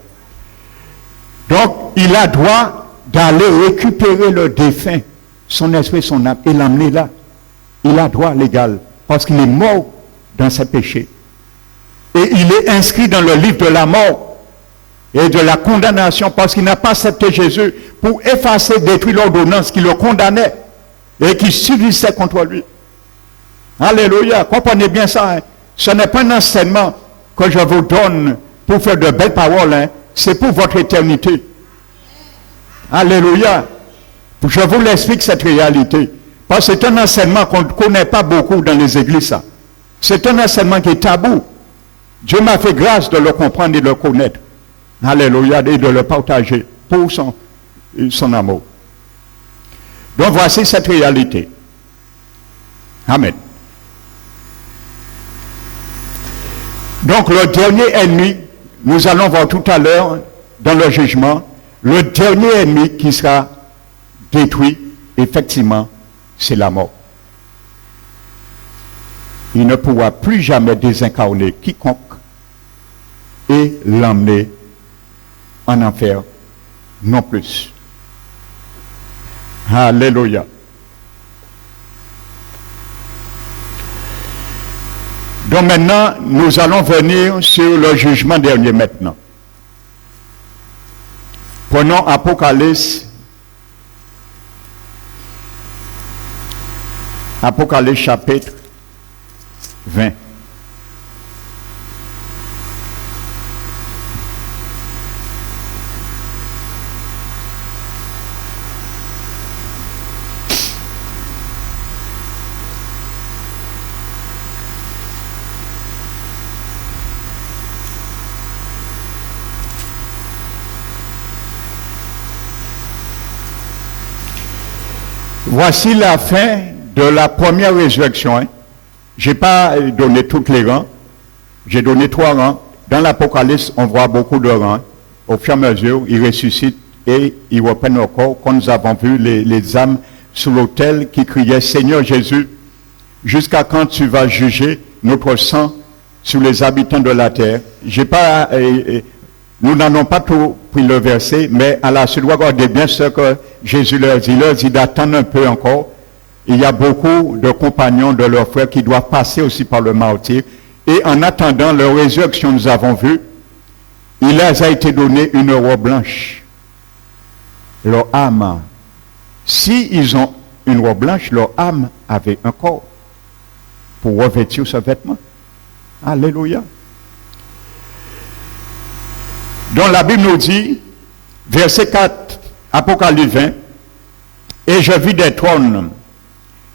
Donc, il a droit d'aller récupérer le défunt, son esprit, son âme, et l'amener là. Il a droit légal. Parce qu'il est mort dans ses péchés. Et il est inscrit dans le livre de la mort et de la condamnation parce qu'il n'a pas accepté Jésus pour effacer, détruire l'ordonnance qui le condamnait et qui subissait contre lui. Alléluia, comprenez bien ça. Hein? Ce n'est pas un enseignement que je vous donne pour faire de belles paroles, hein? C'est pour votre éternité. Alléluia. Je vous l'explique cette réalité. Parce que c'est un enseignement qu'on ne connaît pas beaucoup dans les églises. Ça. C'est un enseignement qui est tabou. Dieu m'a fait grâce de le comprendre et de le connaître. Alléluia, et de le partager pour son amour. Donc voici cette réalité. Amen. Donc le dernier ennemi, nous allons voir tout à l'heure dans le jugement, le dernier ennemi qui sera détruit, effectivement, c'est la mort. Il ne pourra plus jamais désincarner quiconque et l'emmener en enfer, non plus. Alléluia. Donc maintenant, nous allons venir sur le jugement dernier maintenant. Prenons Apocalypse. Apocalypse chapitre 20. Voici la fin de la première résurrection. Hein. Je n'ai pas donné toutes les rangs. J'ai donné 3 rangs. Dans l'Apocalypse, on voit beaucoup de rangs. Au fur et à mesure, ils ressuscitent et ils reprennent leur corps. Quand nous avons vu les âmes sous l'autel qui criaient « Seigneur Jésus, jusqu'à quand tu vas juger notre sang sur les habitants de la terre ?» Nous n'en avons pas tout pris le verset, mais à la suite, regardez bien ce que Jésus leur dit. Il leur dit d'attendre un peu encore. Il y a beaucoup de compagnons de leurs frères qui doivent passer aussi par le martyre. Et en attendant leur résurrection, nous avons vu, il leur a été donné une robe blanche. Leur âme, si ils ont une robe blanche, leur âme avait un corps pour revêtir ce vêtement. Alléluia. Donc la Bible nous dit, verset 4, Apocalypse 20, et je vis des trônes,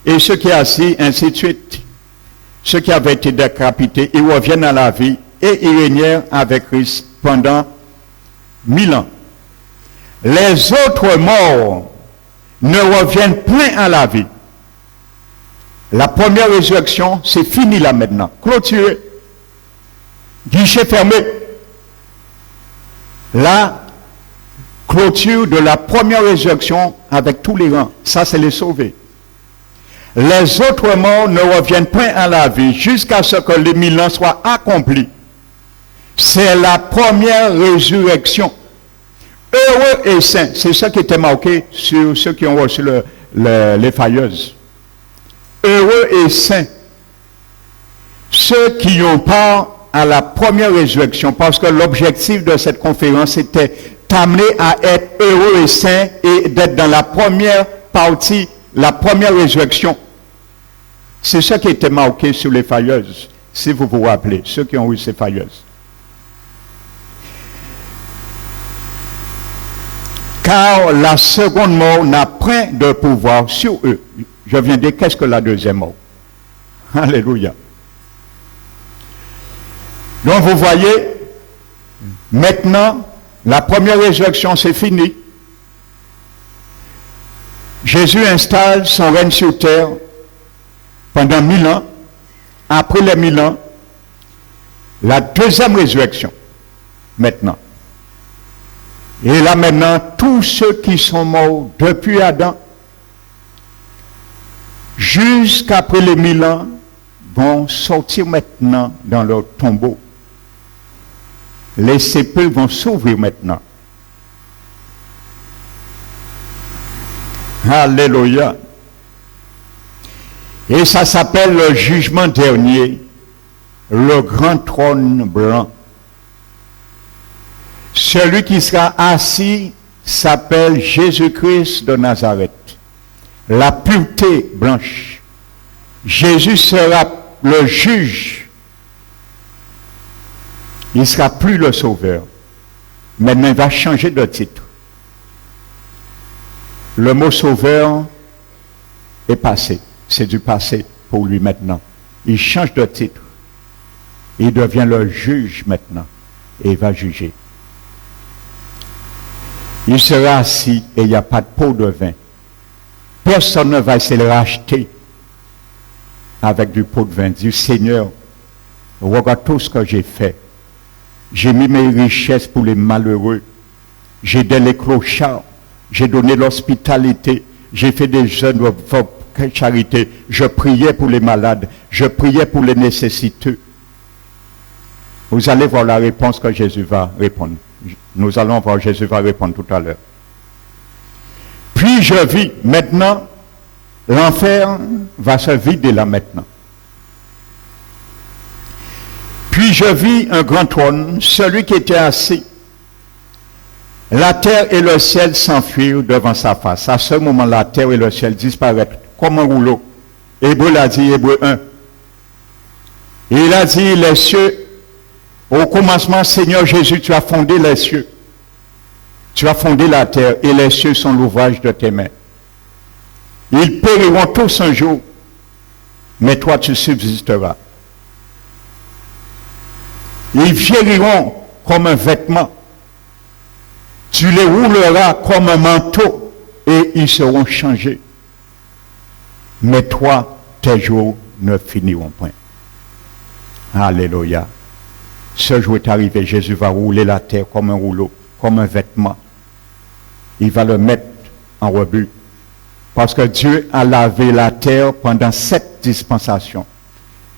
et ceux qui assis, ainsi de suite, ceux qui avaient été décapités, ils reviennent à la vie, et ils régnèrent avec Christ pendant 1000 ans. Les autres morts ne reviennent point à la vie. La première résurrection, c'est fini là maintenant, clôturé, guichet fermé. La clôture de la première résurrection avec tous les rangs, ça c'est les sauvés. Les autres morts ne reviennent point à la vie jusqu'à ce que les 1000 ans soient accomplis. C'est la première résurrection. Heureux et saints, c'est ça qui était marqué sur ceux qui ont reçu les failleuses. Heureux et saints, ceux qui ont part à la première résurrection, parce que l'objectif de cette conférence était d'amener à être heureux et saint et d'être dans la première partie, la première résurrection. C'est ça qui était marqué sur les failleuses, si vous vous rappelez, ceux qui ont eu ces failleuses. Car la seconde mort n'a point de pouvoir sur eux. Je viens de dire, qu'est-ce que la deuxième mort? Alléluia. Donc vous voyez, maintenant, la première résurrection, c'est fini. Jésus installe son règne sur terre pendant 1000 ans. Après les 1000 ans, la deuxième résurrection, maintenant. Et là maintenant, tous ceux qui sont morts depuis Adam, jusqu'après les 1000 ans, vont sortir maintenant dans leur tombeau. Les sépulcres vont s'ouvrir maintenant. Alléluia. Et ça s'appelle le jugement dernier, le grand trône blanc. Celui qui sera assis s'appelle Jésus-Christ de Nazareth, la pureté blanche. Jésus sera le juge. Il ne sera plus le sauveur. Maintenant, il va changer de titre. Le mot sauveur est passé. C'est du passé pour lui maintenant. Il change de titre. Il devient le juge maintenant. Et il va juger. Il sera assis et il n'y a pas de pot de vin. Personne ne va essayer de le racheter avec du pot de vin. Dit, Seigneur, regarde tout ce que j'ai fait. J'ai mis mes richesses pour les malheureux. J'ai aidé les clochards. J'ai donné l'hospitalité. J'ai fait des œuvres de charité. Je priais pour les malades. Je priais pour les nécessiteux. Vous allez voir la réponse que Jésus va répondre. Nous allons voir, Jésus va répondre tout à l'heure. Puis je vis, maintenant, l'enfer va se vider là maintenant. Puis je vis un grand trône, celui qui était assis. La terre et le ciel s'enfuirent devant sa face. À ce moment, la terre et le ciel disparaissent comme un rouleau. Hébreu l'a dit, Hébreu 1. Et il a dit, les cieux, au commencement, Seigneur Jésus, tu as fondé les cieux. Tu as fondé la terre et les cieux sont l'ouvrage de tes mains. Ils périront tous un jour, mais toi tu subsisteras. Ils vieilliront comme un vêtement. Tu les rouleras comme un manteau et ils seront changés. Mais toi, tes jours ne finiront point. Alléluia. Ce jour est arrivé, Jésus va rouler la terre comme un rouleau, comme un vêtement. Il va le mettre en rebut. Parce que Dieu a lavé la terre pendant 7 dispensations.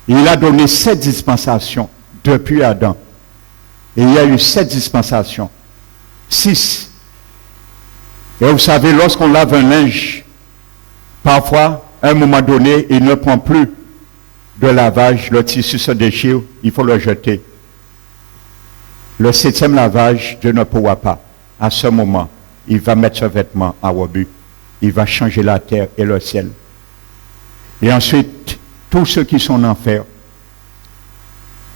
Il a donné 7 dispensations depuis Adam. Et il y a eu 7 dispensations. 6. Et vous savez, lorsqu'on lave un linge, parfois, à un moment donné, il ne prend plus de lavage, le tissu se déchire, il faut le jeter. Le 7e lavage, Dieu ne pourra pas. À ce moment, il va mettre ce vêtement en rebut. Il va changer la terre et le ciel. Et ensuite, tous ceux qui sont en enfer,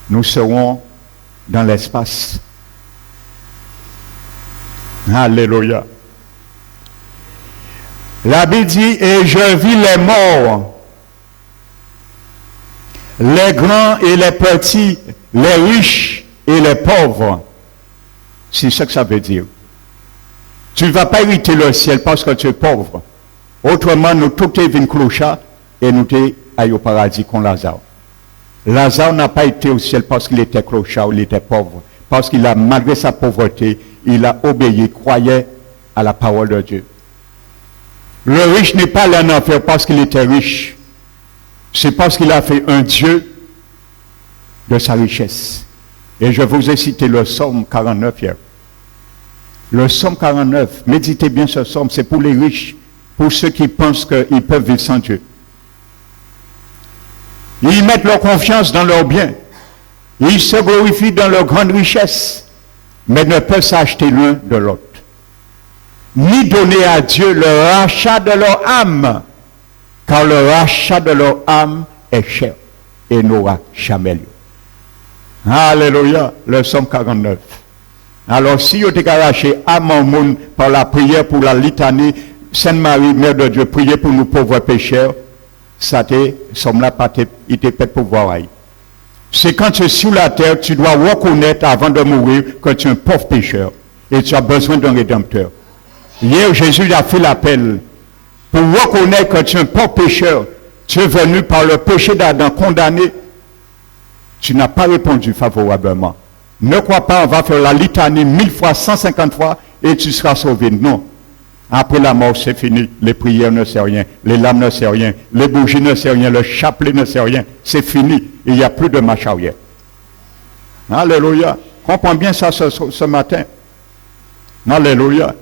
nous serons dans l'espace. Alléluia. La Bible dit, et je vis les morts, les grands et les petits, les riches et les pauvres. C'est ce que ça veut dire. Tu ne vas pas hériter le ciel parce que tu es pauvre. Autrement, nous tous étions clochards et nous étions allés au paradis comme Lazare. Lazare n'a pas été au ciel parce qu'il était clochard ou il était pauvre. Parce qu'il a, malgré sa pauvreté, il a obéi, croyait à la parole de Dieu. Le riche n'est pas allé en enfer parce qu'il était riche. C'est parce qu'il a fait un Dieu de sa richesse. Et je vous ai cité le psaume 49 hier. Le psaume 49, méditez bien ce psaume, c'est pour les riches, pour ceux qui pensent qu'ils peuvent vivre sans Dieu. Ils mettent leur confiance dans leurs biens. Ils se glorifient dans leur grande richesse, mais ne peuvent s'acheter l'un de l'autre. Ni donner à Dieu le rachat de leur âme, car le rachat de leur âme est cher et n'aura jamais lieu. Alléluia, le psaume 49. Alors si vous avez arraché âme au monde par la prière pour la litanie, Sainte Marie, Mère de Dieu, priez pour nous pauvres pécheurs, ça te somme là, il te peut pouvoir. C'est quand tu es sur la terre, tu dois reconnaître avant de mourir que tu es un pauvre pécheur et tu as besoin d'un rédempteur. Hier, Jésus a fait l'appel pour reconnaître que tu es un pauvre pécheur. Tu es venu par le péché d'Adam condamné. Tu n'as pas répondu favorablement. Ne crois pas, on va faire la litanie 1000 fois, 150 fois, et tu seras sauvé. Non. Après la mort, c'est fini. Les prières ne servent rien. Les lames ne servent rien. Les bougies ne servent rien. Le chapelet ne sert rien. C'est fini. Il n'y a plus de marche arrière. Alléluia. Comprends bien ça ce matin. Alléluia.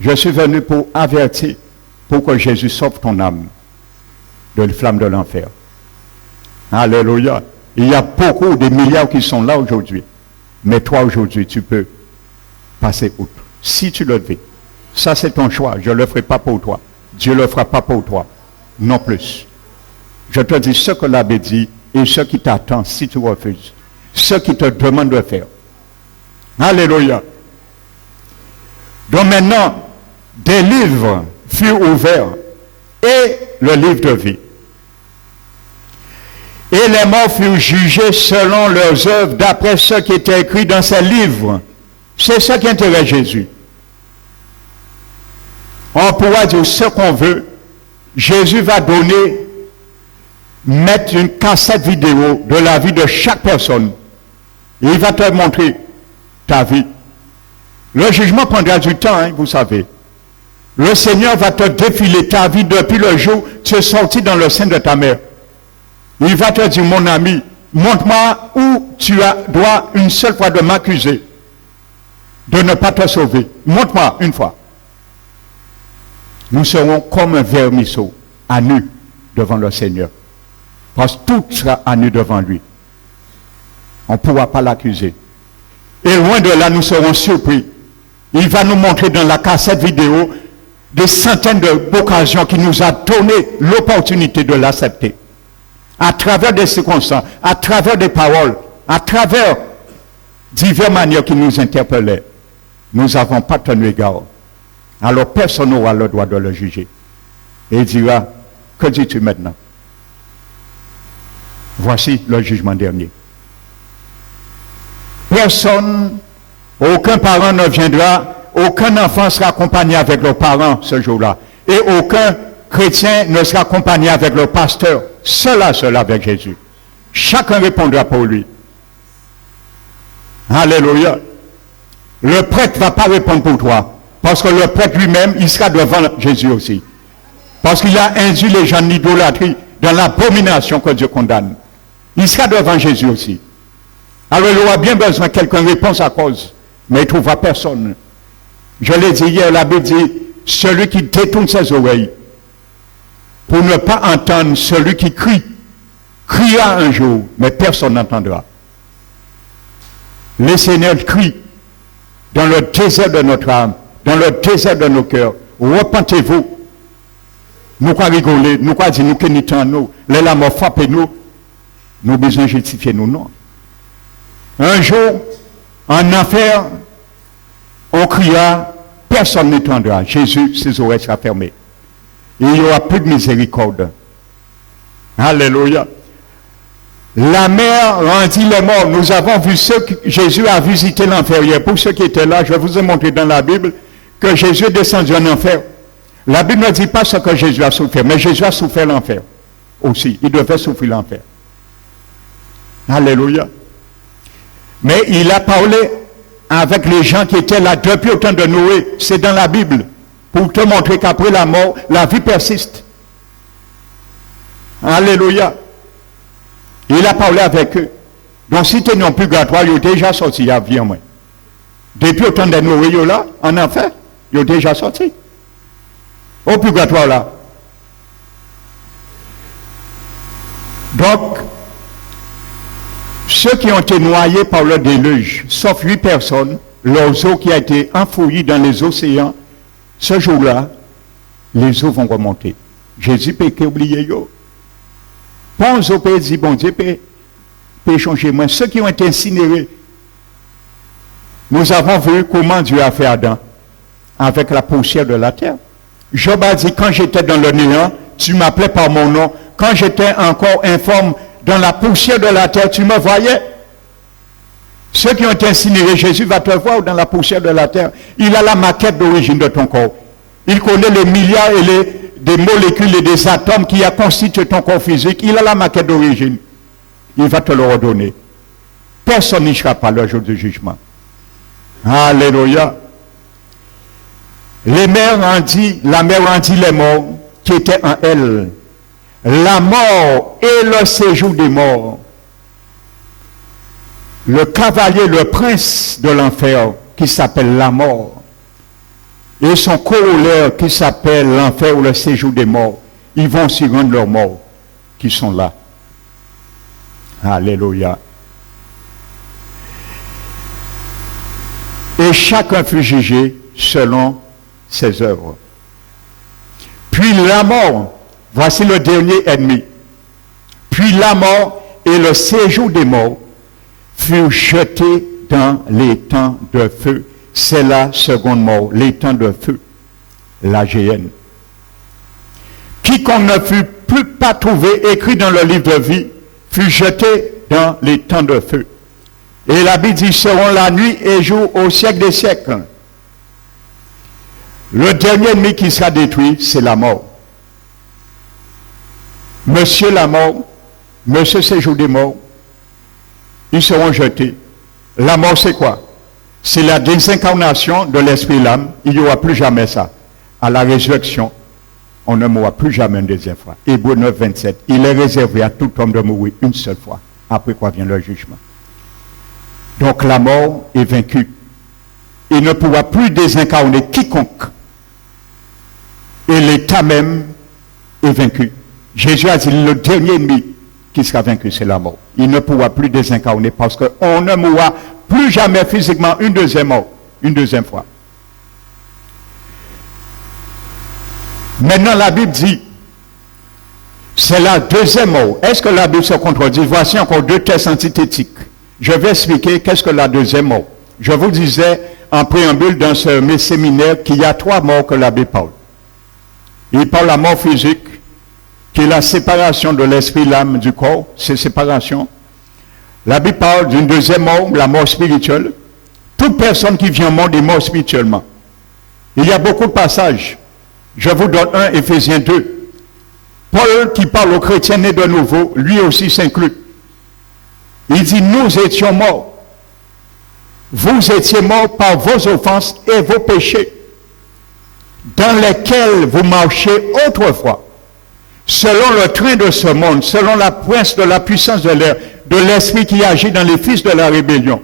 Je suis venu pour avertir, pour que Jésus sauve ton âme de la flamme de l'enfer. Alléluia. Il y a beaucoup, des milliards qui sont là aujourd'hui. Mais toi, aujourd'hui, tu peux passer outre. Si tu le veux. Ça, c'est ton choix. Je ne le ferai pas pour toi. Dieu ne le fera pas pour toi. Non plus. Je te dis ce que l'abbé dit et ce qui t'attend si tu refuses. Ce qui te demande de faire. Alléluia. Donc maintenant, des livres furent ouverts et le livre de vie. Et les morts furent jugés selon leurs œuvres d'après ce qui était écrit dans ces livres. C'est ça qui intéresse Jésus. On pourra dire ce qu'on veut. Jésus va mettre une cassette vidéo de la vie de chaque personne. Et il va te montrer ta vie. Le jugement prendra du temps, hein, vous savez. Le Seigneur va te défiler ta vie depuis le jour où tu es sorti dans le sein de ta mère. Il va te dire, mon ami, montre-moi où tu dois une seule fois de m'accuser de ne pas te sauver. Montre-moi une fois. Nous serons comme un vermisseau, à nu, devant le Seigneur. Parce que tout sera à nu devant lui. On ne pourra pas l'accuser. Et loin de là, nous serons surpris. Il va nous montrer dans la cassette vidéo des centaines d'occasions qui nous a donné l'opportunité de l'accepter. À travers des circonstances, à travers des paroles, à travers diverses manières qui nous interpellaient. Nous n'avons pas tenu égard. Alors personne n'aura le droit de le juger. Et il dira, que dis-tu maintenant? Voici le jugement dernier. Personne, aucun parent ne viendra, aucun enfant sera accompagné avec le parent ce jour-là. Et aucun chrétien ne sera accompagné avec le pasteur, seul avec Jésus. Chacun répondra pour lui. Alléluia. Le prêtre ne va pas répondre pour toi. Parce que le prêtre lui-même, il sera devant Jésus aussi. Parce qu'il a induit les gens en idolâtrie dans l'abomination que Dieu condamne. Il sera devant Jésus aussi. Alors il aura bien besoin de quelqu'un réponse à cause. Mais il ne trouvera personne. Je l'ai dit hier, la Bible dit, celui qui détourne ses oreilles pour ne pas entendre celui qui crie, criera un jour, mais personne n'entendra. Le Seigneur crie dans le désert de notre âme, dans le désert de nos cœurs. Repentez-vous. Nous quoi rigoler, nous quoi dire, nous que nous nous, les lames frappent nous, nous besoin de justifier nous, non. Un jour, en enfer, on criera, personne n'entendra. Jésus, ses oreilles seront fermées. Et il n'y aura plus de miséricorde. Alléluia. La mer rendit les morts. Nous avons vu ce que Jésus a visité l'enfer hier. Pour ceux qui étaient là, je vous ai montré dans la Bible que Jésus est descendu en enfer. La Bible ne dit pas ce que Jésus a souffert, mais Jésus a souffert l'enfer aussi. Il devait souffrir l'enfer. Alléluia. Mais il a parlé avec les gens qui étaient là depuis au temps de Noé. C'est dans la Bible. Pour te montrer qu'après la mort, la vie persiste. Alléluia. Il a parlé avec eux. Donc si tu n'as plus purgatoire, ils ont déjà sorti à vie en moi. Depuis au temps de Noé, ils sont là, en enfer, ils ont déjà sorti. Au purgatoire là. Donc, ceux qui ont été noyés par le déluge, sauf 8 personnes, leurs eaux qui a été enfouies dans les océans, ce jour-là, les eaux vont remonter. Jésus peut oublier yo. Pense au pays dit, bon Dieu peut changer moi. Ceux qui ont été incinérés, nous avons vu comment Dieu a fait Adam avec la poussière de la terre. Job a dit, quand j'étais dans le néant, tu m'appelais par mon nom. Quand j'étais encore informe dans la poussière de la terre, tu me voyais. Ceux qui ont été incinérés, Jésus va te voir dans la poussière de la terre. Il a la maquette d'origine de ton corps. Il connaît les milliards et des molécules et des atomes qui a constitué ton corps physique. Il a la maquette d'origine. Il va te le redonner. Personne n'y sera pas le jour du jugement. Alléluia. la mer rendit les morts qui étaient en elle. La mort et le séjour des morts. Le cavalier, le prince de l'enfer, qui s'appelle la mort, et son corollaire qui s'appelle l'enfer ou le séjour des morts, ils vont s'y rendre leurs morts qui sont là. Alléluia. Et chacun fut jugé selon ses œuvres. Puis la mort, voici le dernier ennemi. Puis la mort et le séjour des morts furent jetés dans les temps de feu. C'est la seconde mort, les temps de feu, la géhenne. Quiconque ne fut plus pas trouvé écrit dans le livre de vie fut jeté dans les temps de feu. Et la Bible dit, seront la nuit et jour au siècle des siècles. Le dernier ennemi qui sera détruit, c'est la mort. Monsieur la mort, monsieur séjour des morts, ils seront jetés. La mort, c'est quoi? C'est la désincarnation de l'esprit et l'âme. Il n'y aura plus jamais ça. À la résurrection, on ne mourra plus jamais une deuxième fois. Hébreux 9, 27. Il est réservé à tout homme de mourir une seule fois. Après quoi vient le jugement. Donc la mort est vaincue. Il ne pourra plus désincarner quiconque. Et l'état même est vaincu. Jésus a dit, le dernier ennemi qui sera vaincu, c'est la mort. Il ne pourra plus désincarner parce qu'on ne mourra plus jamais physiquement une deuxième mort, une deuxième fois. Maintenant, la Bible dit, c'est la deuxième mort. Est-ce que la Bible se contredit? Voici encore deux textes antithétiques. Je vais expliquer qu'est-ce que la deuxième mort. Je vous disais en préambule dans ce séminaire qu'il y a trois morts que la Bible parle. Il parle de la mort physique, qui est la séparation de l'esprit, l'âme, du corps, c'est séparation. La Bible parle d'une deuxième mort, la mort spirituelle. Toute personne qui vient au monde est morte spirituellement. Il y a beaucoup de passages. Je vous donne un, Éphésiens 2. Paul, qui parle aux chrétiens nés de nouveau, lui aussi s'inclut. Il dit, nous étions morts. Vous étiez morts par vos offenses et vos péchés, dans lesquels vous marchiez autrefois, selon le train de ce monde, selon la prince de la puissance de l'air, de l'esprit qui agit dans les fils de la rébellion.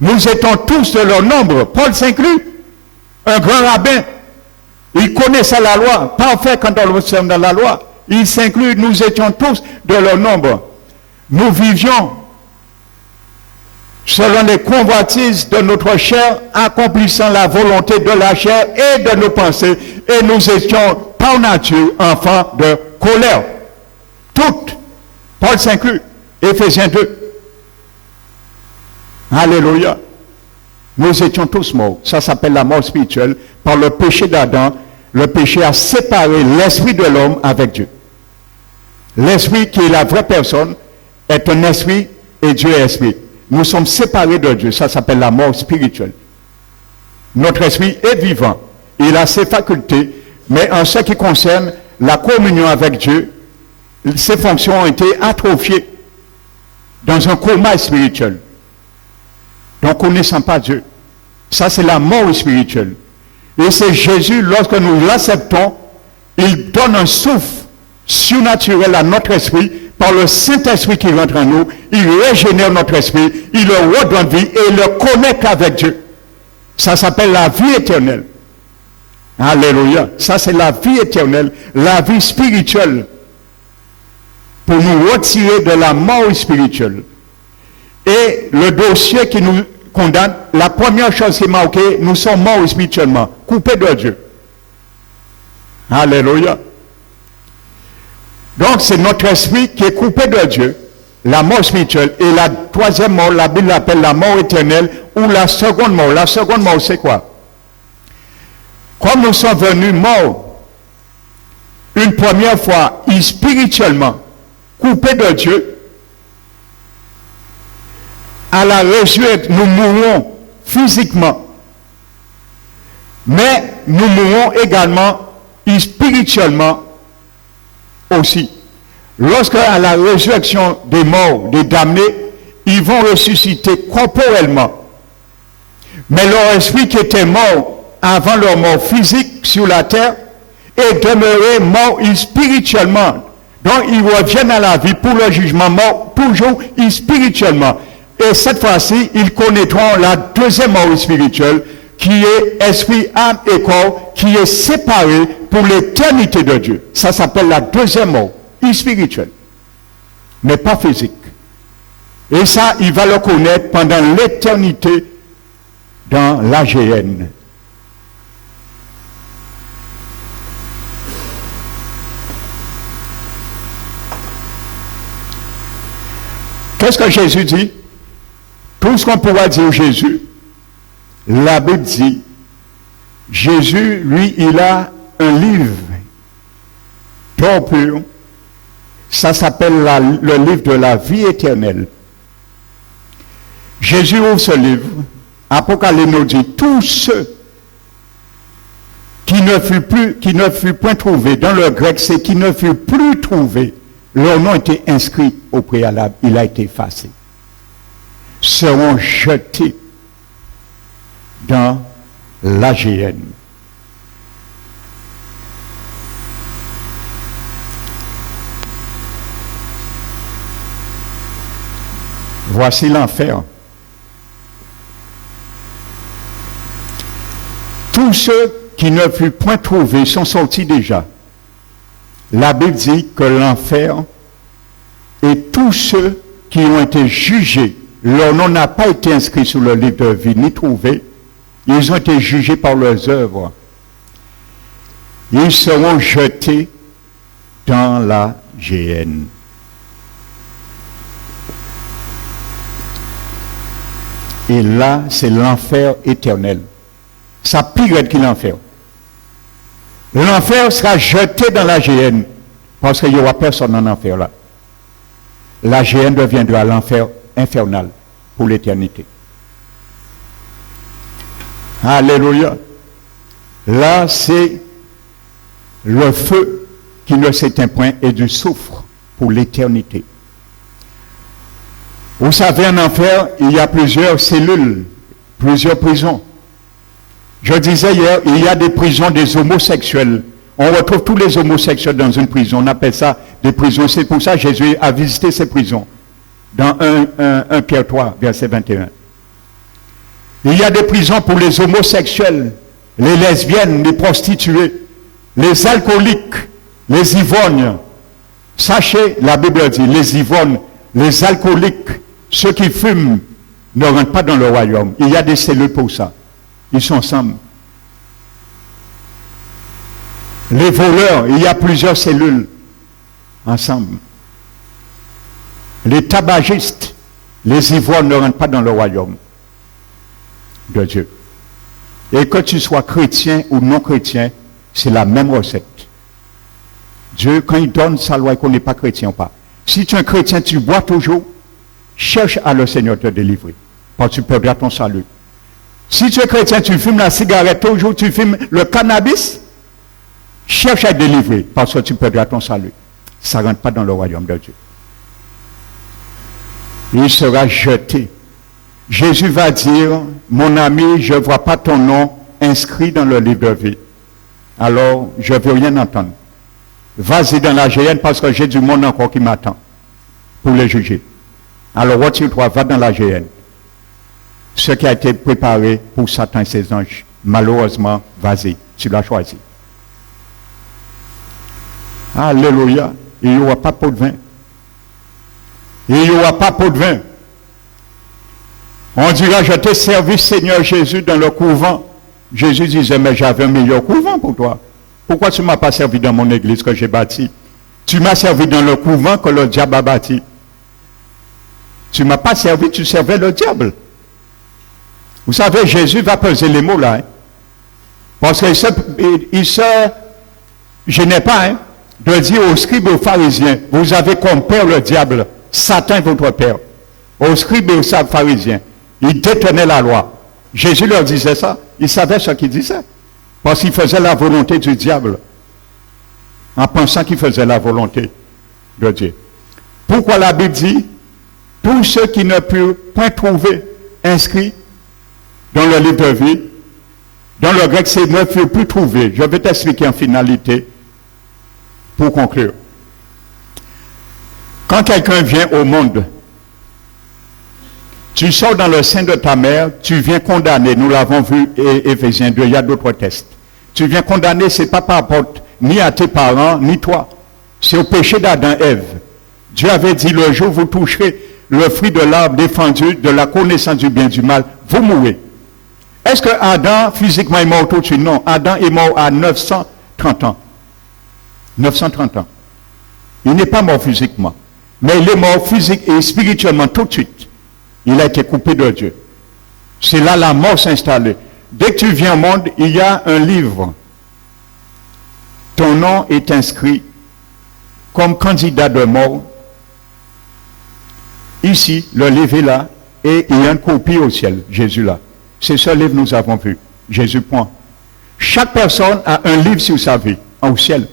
Nous étions tous de leur nombre. Paul s'inclut. Un grand rabbin. Il connaissait la loi. Parfait quand on observe dans la loi. Il s'inclut. Nous étions tous de leur nombre. Nous vivions selon les convoitises de notre chair, accomplissant la volonté de la chair et de nos pensées. Et nous étions par nature enfants de colère. Toutes. Paul s'inclut. Éphésiens 2. Alléluia. Nous étions tous morts. Ça s'appelle la mort spirituelle. Par le péché d'Adam, le péché a séparé l'esprit de l'homme avec Dieu. L'esprit qui est la vraie personne est un esprit et Dieu est esprit. Nous sommes séparés de Dieu. Ça s'appelle la mort spirituelle. Notre esprit est vivant. Il a ses facultés. Mais en ce qui concerne la communion avec Dieu, ses fonctions ont été atrophiées dans un coma spirituel. Donc, connaissant pas Dieu. Ça, c'est la mort spirituelle. Et c'est Jésus, lorsque nous l'acceptons, il donne un souffle surnaturel à notre esprit par le Saint-Esprit qui rentre en nous. Il régénère notre esprit, il le redonne vie et il le connecte avec Dieu. Ça s'appelle la vie éternelle. Alléluia. Ça, c'est la vie éternelle, la vie spirituelle. Pour nous retirer de la mort spirituelle. Et le dossier qui nous condamne, la première chose qui est marquée, nous sommes morts spirituellement, coupés de Dieu. Alléluia. Donc c'est notre esprit qui est coupé de Dieu, la mort spirituelle. Et la troisième mort, la Bible l'appelle la mort éternelle ou la seconde mort. La seconde mort, c'est quoi? Comme nous sommes venus morts une première fois, spirituellement, coupés de Dieu, à la résurrection, nous mourrons physiquement. Mais nous mourrons également spirituellement aussi. Lorsque à la résurrection des morts, des damnés, ils vont ressusciter corporellement. Mais leur esprit qui était mort avant leur mort physique sur la terre et demeuraient morts spirituellement. Donc ils reviennent à la vie pour le jugement mort, toujours spirituellement. Et cette fois-ci, ils connaîtront la deuxième mort spirituelle, qui est esprit, âme et corps, qui est séparé pour l'éternité de Dieu. Ça s'appelle la deuxième mort spirituelle, mais pas physique. Et ça, il va le connaître pendant l'éternité dans l'AGN. Qu'est-ce que Jésus dit? Tout ce qu'on pourra dire Jésus, la Bible dit, Jésus, lui, il a un livre d'or pur. Ça s'appelle le livre de la vie éternelle. Jésus ouvre ce livre. Apocalypse nous dit, tous ceux qui ne furent point trouvés, dans le grec, c'est qui ne furent plus trouvés, leur nom était inscrit au préalable, il a été effacé, seront jetés dans l'AGN. Voici l'enfer. Tous ceux qui ne furent point trouvés sont sortis déjà. La Bible dit que l'enfer et tous ceux qui ont été jugés, leur nom n'a pas été inscrit sur le livre de vie ni trouvé, ils ont été jugés par leurs œuvres. Ils seront jetés dans la géhenne. Et là, c'est l'enfer éternel. Ça pire que l'enfer. L'enfer sera jeté dans la géhenne, parce qu'il n'y aura personne en enfer là. La géhenne deviendra l'enfer infernal pour l'éternité. Alléluia. Là, c'est le feu qui ne s'éteint point et du soufre pour l'éternité. Vous savez, en enfer, il y a plusieurs cellules, plusieurs prisons. Je disais hier, il y a des prisons des homosexuels. On retrouve tous les homosexuels dans une prison. On appelle ça des prisons. C'est pour ça que Jésus a visité ces prisons. Dans 1 Pierre 3, verset 21. Il y a des prisons pour les homosexuels, les lesbiennes, les prostituées, les alcooliques, les ivrognes. Sachez, la Bible dit, les ivrognes, les alcooliques, ceux qui fument ne rentrent pas dans le royaume. Il y a des cellules pour ça. Ils sont ensemble. Les voleurs, il y a plusieurs cellules ensemble. Les tabagistes, les ivrognes ne rentrent pas dans le royaume de Dieu. Et que tu sois chrétien ou non chrétien, c'est la même recette. Dieu, quand il donne sa loi, il ne connaît pas chrétien ou pas. Si tu es un chrétien, tu bois toujours, cherche à le Seigneur te délivrer, parce que tu perdras ton salut. Si tu es chrétien, tu fumes la cigarette toujours, tu fumes le cannabis, cherche à te délivrer, parce que tu perdras ton salut. Ça ne rentre pas dans le royaume de Dieu. Il sera jeté. Jésus va dire, mon ami, je ne vois pas ton nom inscrit dans le livre de vie. Alors, je ne veux rien entendre. Vas-y dans la géhenne parce que j'ai du monde encore qui m'attend pour les juger. Alors, retire-toi, va dans la géhenne. Ce qui a été préparé pour Satan et ses anges, malheureusement, vas-y, tu l'as choisi. Alléluia. Il n'y aura pas pot de vin. Il n'y aura pas pot de vin. On dira, je t'ai servi, Seigneur Jésus, dans le couvent. Jésus disait, mais j'avais un meilleur couvent pour toi. Pourquoi tu ne m'as pas servi dans mon église que j'ai bâtie? Tu m'as servi dans le couvent que le diable a bâti. Tu ne m'as pas servi, tu servais le diable. Vous savez, Jésus va peser les mots là. Hein? Parce qu'il se gênait pas hein, de dire aux scribes et aux pharisiens, vous avez comme père le diable, Satan est votre père. Aux scribes et aux pharisiens, ils détenaient la loi. Jésus leur disait ça, ils savaient ce qu'il disait. Parce qu'il faisait la volonté du diable, en pensant qu'il faisait la volonté de Dieu. Pourquoi la Bible dit, tous ceux qui ne purent point trouver inscrits dans le livre de vie, Dans le grec, c'est ne furent plus trouvés. Je vais t'expliquer en finalité pour conclure. Quand quelqu'un vient au monde, tu sors dans le sein de ta mère, tu viens condamner. Nous l'avons vu, Éphésiens 2, il y a d'autres tests. Tu viens condamner, ce n'est pas par rapport ni à tes parents, ni toi. C'est au péché d'Adam et Ève. Dieu avait dit, le jour où vous toucherez le fruit de l'arbre défendu de la connaissance du bien et du mal, vous mourrez. Est-ce que Adam, physiquement, est mort tout de suite? Non, Adam est mort à 930 ans. 930 ans. Il n'est pas mort physiquement. Mais il est mort physique et spirituellement tout de suite. Il a été coupé de Dieu. C'est là la mort s'est installée. Dès que tu viens au monde, il y a un livre. Ton nom est inscrit comme candidat de mort. Ici, le livre est là, et il y a une copie au ciel, Jésus là. C'est ce livre que nous avons vu, Jésus point. Chaque personne a un livre sur sa vie, au ciel.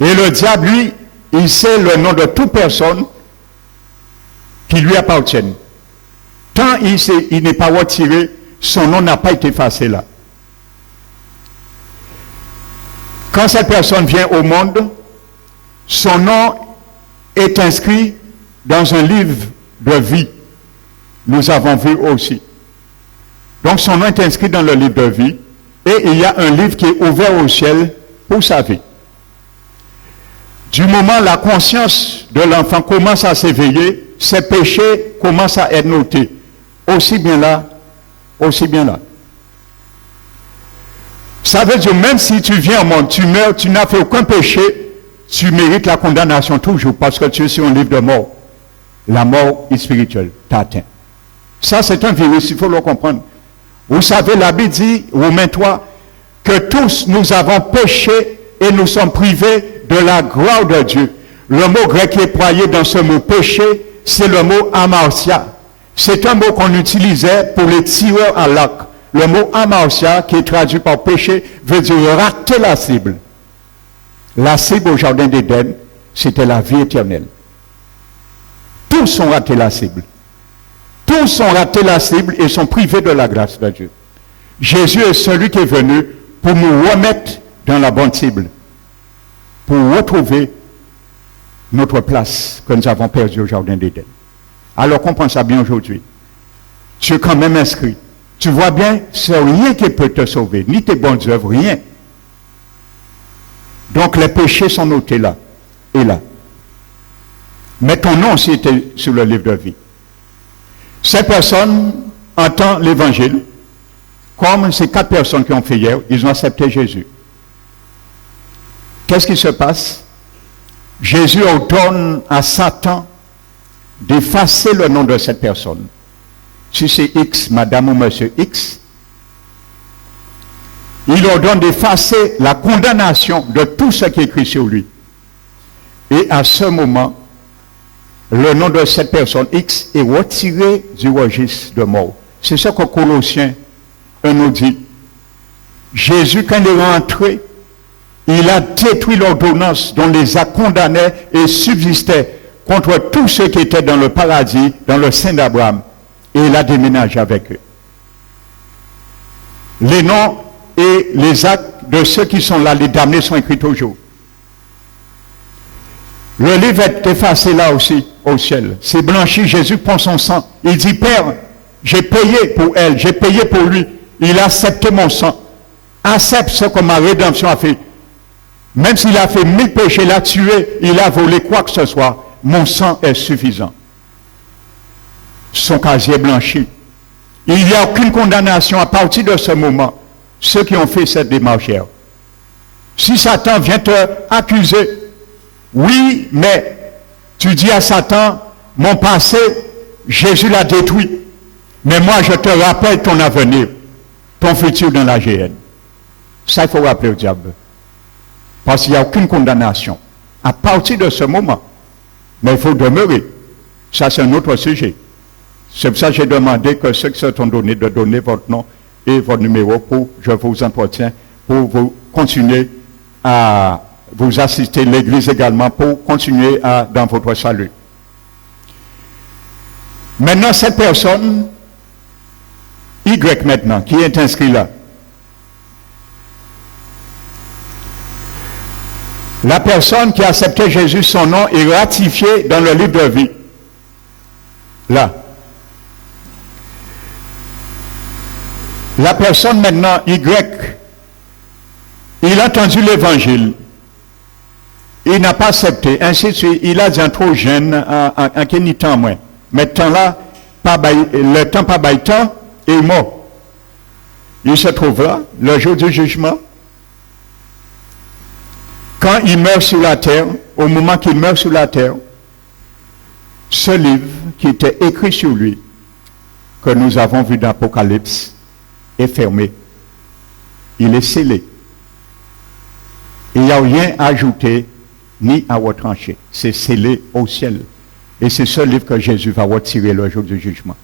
Et le diable, lui, il sait le nom de toute personne qui lui appartient. Tant il n'est pas retiré, son nom n'a pas été effacé là. Quand cette personne vient au monde, son nom est inscrit dans un livre de vie. Nous avons vu aussi. Donc son nom est inscrit dans le livre de vie et il y a un livre qui est ouvert au ciel pour sa vie. Du moment où la conscience de l'enfant commence à s'éveiller, ses péchés commencent à être notés. Aussi bien là, aussi bien là. Ça veut dire même si tu viens au monde, tu meurs, tu n'as fait aucun péché, tu mérites la condamnation toujours parce que tu es sur un livre de mort. La mort est spirituelle, t'a atteint. Ça, c'est un virus, il faut le comprendre. Vous savez, la Bible dit, Romains 3, que tous nous avons péché et nous sommes privés de la gloire de Dieu. Le mot grec qui est employé dans ce mot péché, c'est le mot amartia. C'est un mot qu'on utilisait pour les tireurs à l'arc. Le mot amartia, qui est traduit par péché, veut dire rater la cible. La cible au jardin d'Éden, c'était la vie éternelle. Tous ont raté la cible. Tous ont raté la cible et sont privés de la grâce de Dieu. Jésus est celui qui est venu pour nous remettre dans la bonne cible, pour retrouver notre place que nous avons perdue au jardin d'Éden. Alors comprends ça bien aujourd'hui. Tu es quand même inscrit. Tu vois bien, c'est rien qui peut te sauver, ni tes bonnes œuvres, rien. Donc les péchés sont notés là et là. Mais ton nom aussi était sur le livre de vie. Ces personnes entendent l'évangile, comme ces 4 personnes qui ont fait hier, ils ont accepté Jésus. Qu'est-ce qui se passe? Jésus ordonne à Satan d'effacer le nom de cette personne. Si c'est X, madame ou monsieur X, il ordonne d'effacer la condamnation de tout ce qui est écrit sur lui. Et à ce moment, le nom de cette personne X est retiré du registre de mort. C'est ce que Colossiens 1 nous dit. Jésus, quand il est rentré, il a détruit l'ordonnance dont les a condamnés et subsistait contre tous ceux qui étaient dans le paradis, dans le sein d'Abraham. Et il a déménagé avec eux. Les noms et les actes de ceux qui sont là, les damnés, sont écrits toujours. Le livre est effacé là aussi, au ciel. C'est blanchi, Jésus prend son sang. Il dit, Père, j'ai payé pour elle, j'ai payé pour lui. Il a accepté mon sang. Accepte ce que ma rédemption a fait. Même s'il a fait 1000 péchés, il a tué, il a volé quoi que ce soit, mon sang est suffisant. Son casier blanchi. Il n'y a aucune condamnation à partir de ce moment. Ceux qui ont fait cette démarche. Si Satan vient te accuser, oui, mais tu dis à Satan, mon passé, Jésus l'a détruit. Mais moi, je te rappelle ton avenir, ton futur dans la GN. Ça, il faut rappeler au diable. Parce qu'il n'y a aucune condamnation à partir de ce moment. Mais il faut demeurer. Ça, c'est un autre sujet. C'est pour ça que j'ai demandé que ceux qui se sont donnés de donner votre nom et votre numéro pour, je vous entretiens, pour vous continuer à vous assister, l'Église également, pour continuer dans votre salut. Maintenant, cette personne, Y maintenant, qui est inscrit là, La personne qui a accepté Jésus, son nom est ratifié dans le livre de vie. Là. La personne maintenant, Y, il a entendu l'évangile. Il n'a pas accepté. Ainsi de suite, il a dit un trop jeune, un quel temps moins. Mais temps là, le temps pas bail temps, et il est mort. Il se trouve là, le jour du jugement. Quand il meurt sur la terre, au moment qu'il meurt sur la terre, ce livre qui était écrit sur lui, que nous avons vu dans l'Apocalypse, est fermé. Il est scellé. Il n'y a rien à ajouter ni à retrancher. C'est scellé au ciel. Et c'est ce livre que Jésus va retirer le jour du jugement.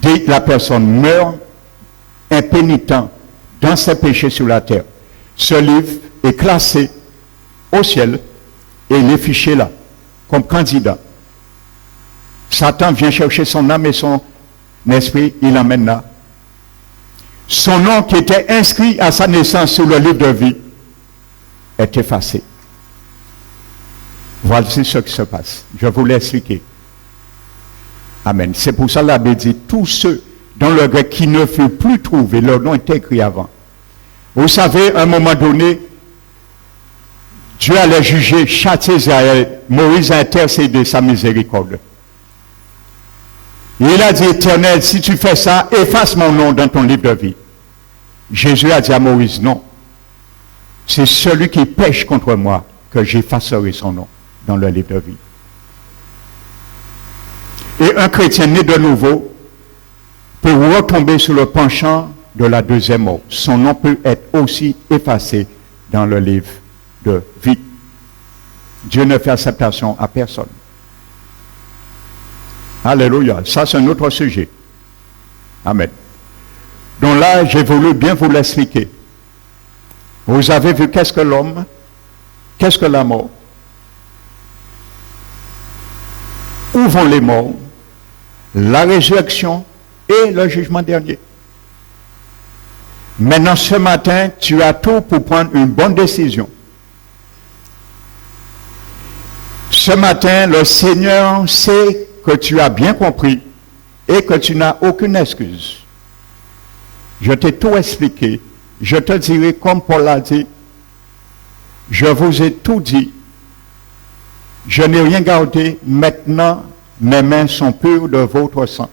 Dès que la personne meurt impénitent dans ses péchés sur la terre, ce livre est classé au ciel et il est fiché là, comme candidat. Satan vient chercher son âme et son esprit, il l'emmène là. Son nom qui était inscrit à sa naissance sur le livre de vie est effacé. Voici ce qui se passe. Je vous l'ai expliqué. Amen. C'est pour ça que la Bible dit, tous ceux dans le grec qui ne furent plus trouvés, leur nom était écrit avant. Vous savez, à un moment donné, Dieu allait juger, châtier Israël. Moïse a intercédé sa miséricorde. Il a dit, Éternel, si tu fais ça, efface mon nom dans ton livre de vie. Jésus a dit à Moïse, non. C'est celui qui pêche contre moi que j'effacerai son nom dans le livre de vie. Et un chrétien né de nouveau peut retomber sur le penchant de la deuxième mort. Son nom peut être aussi effacé dans le livre de vie. Dieu ne fait acceptation à personne. Alléluia. Ça, c'est un autre sujet. Amen. Donc là, j'ai voulu bien vous l'expliquer. Vous avez vu qu'est-ce que l'homme, qu'est-ce que la mort, où vont les morts, la résurrection et le jugement dernier. Maintenant, ce matin, tu as tout pour prendre une bonne décision. Ce matin, le Seigneur sait que tu as bien compris et que tu n'as aucune excuse. Je t'ai tout expliqué. Je te dirai comme Paul a dit, je vous ai tout dit. Je n'ai rien gardé. Maintenant, mes mains sont pures de votre sang.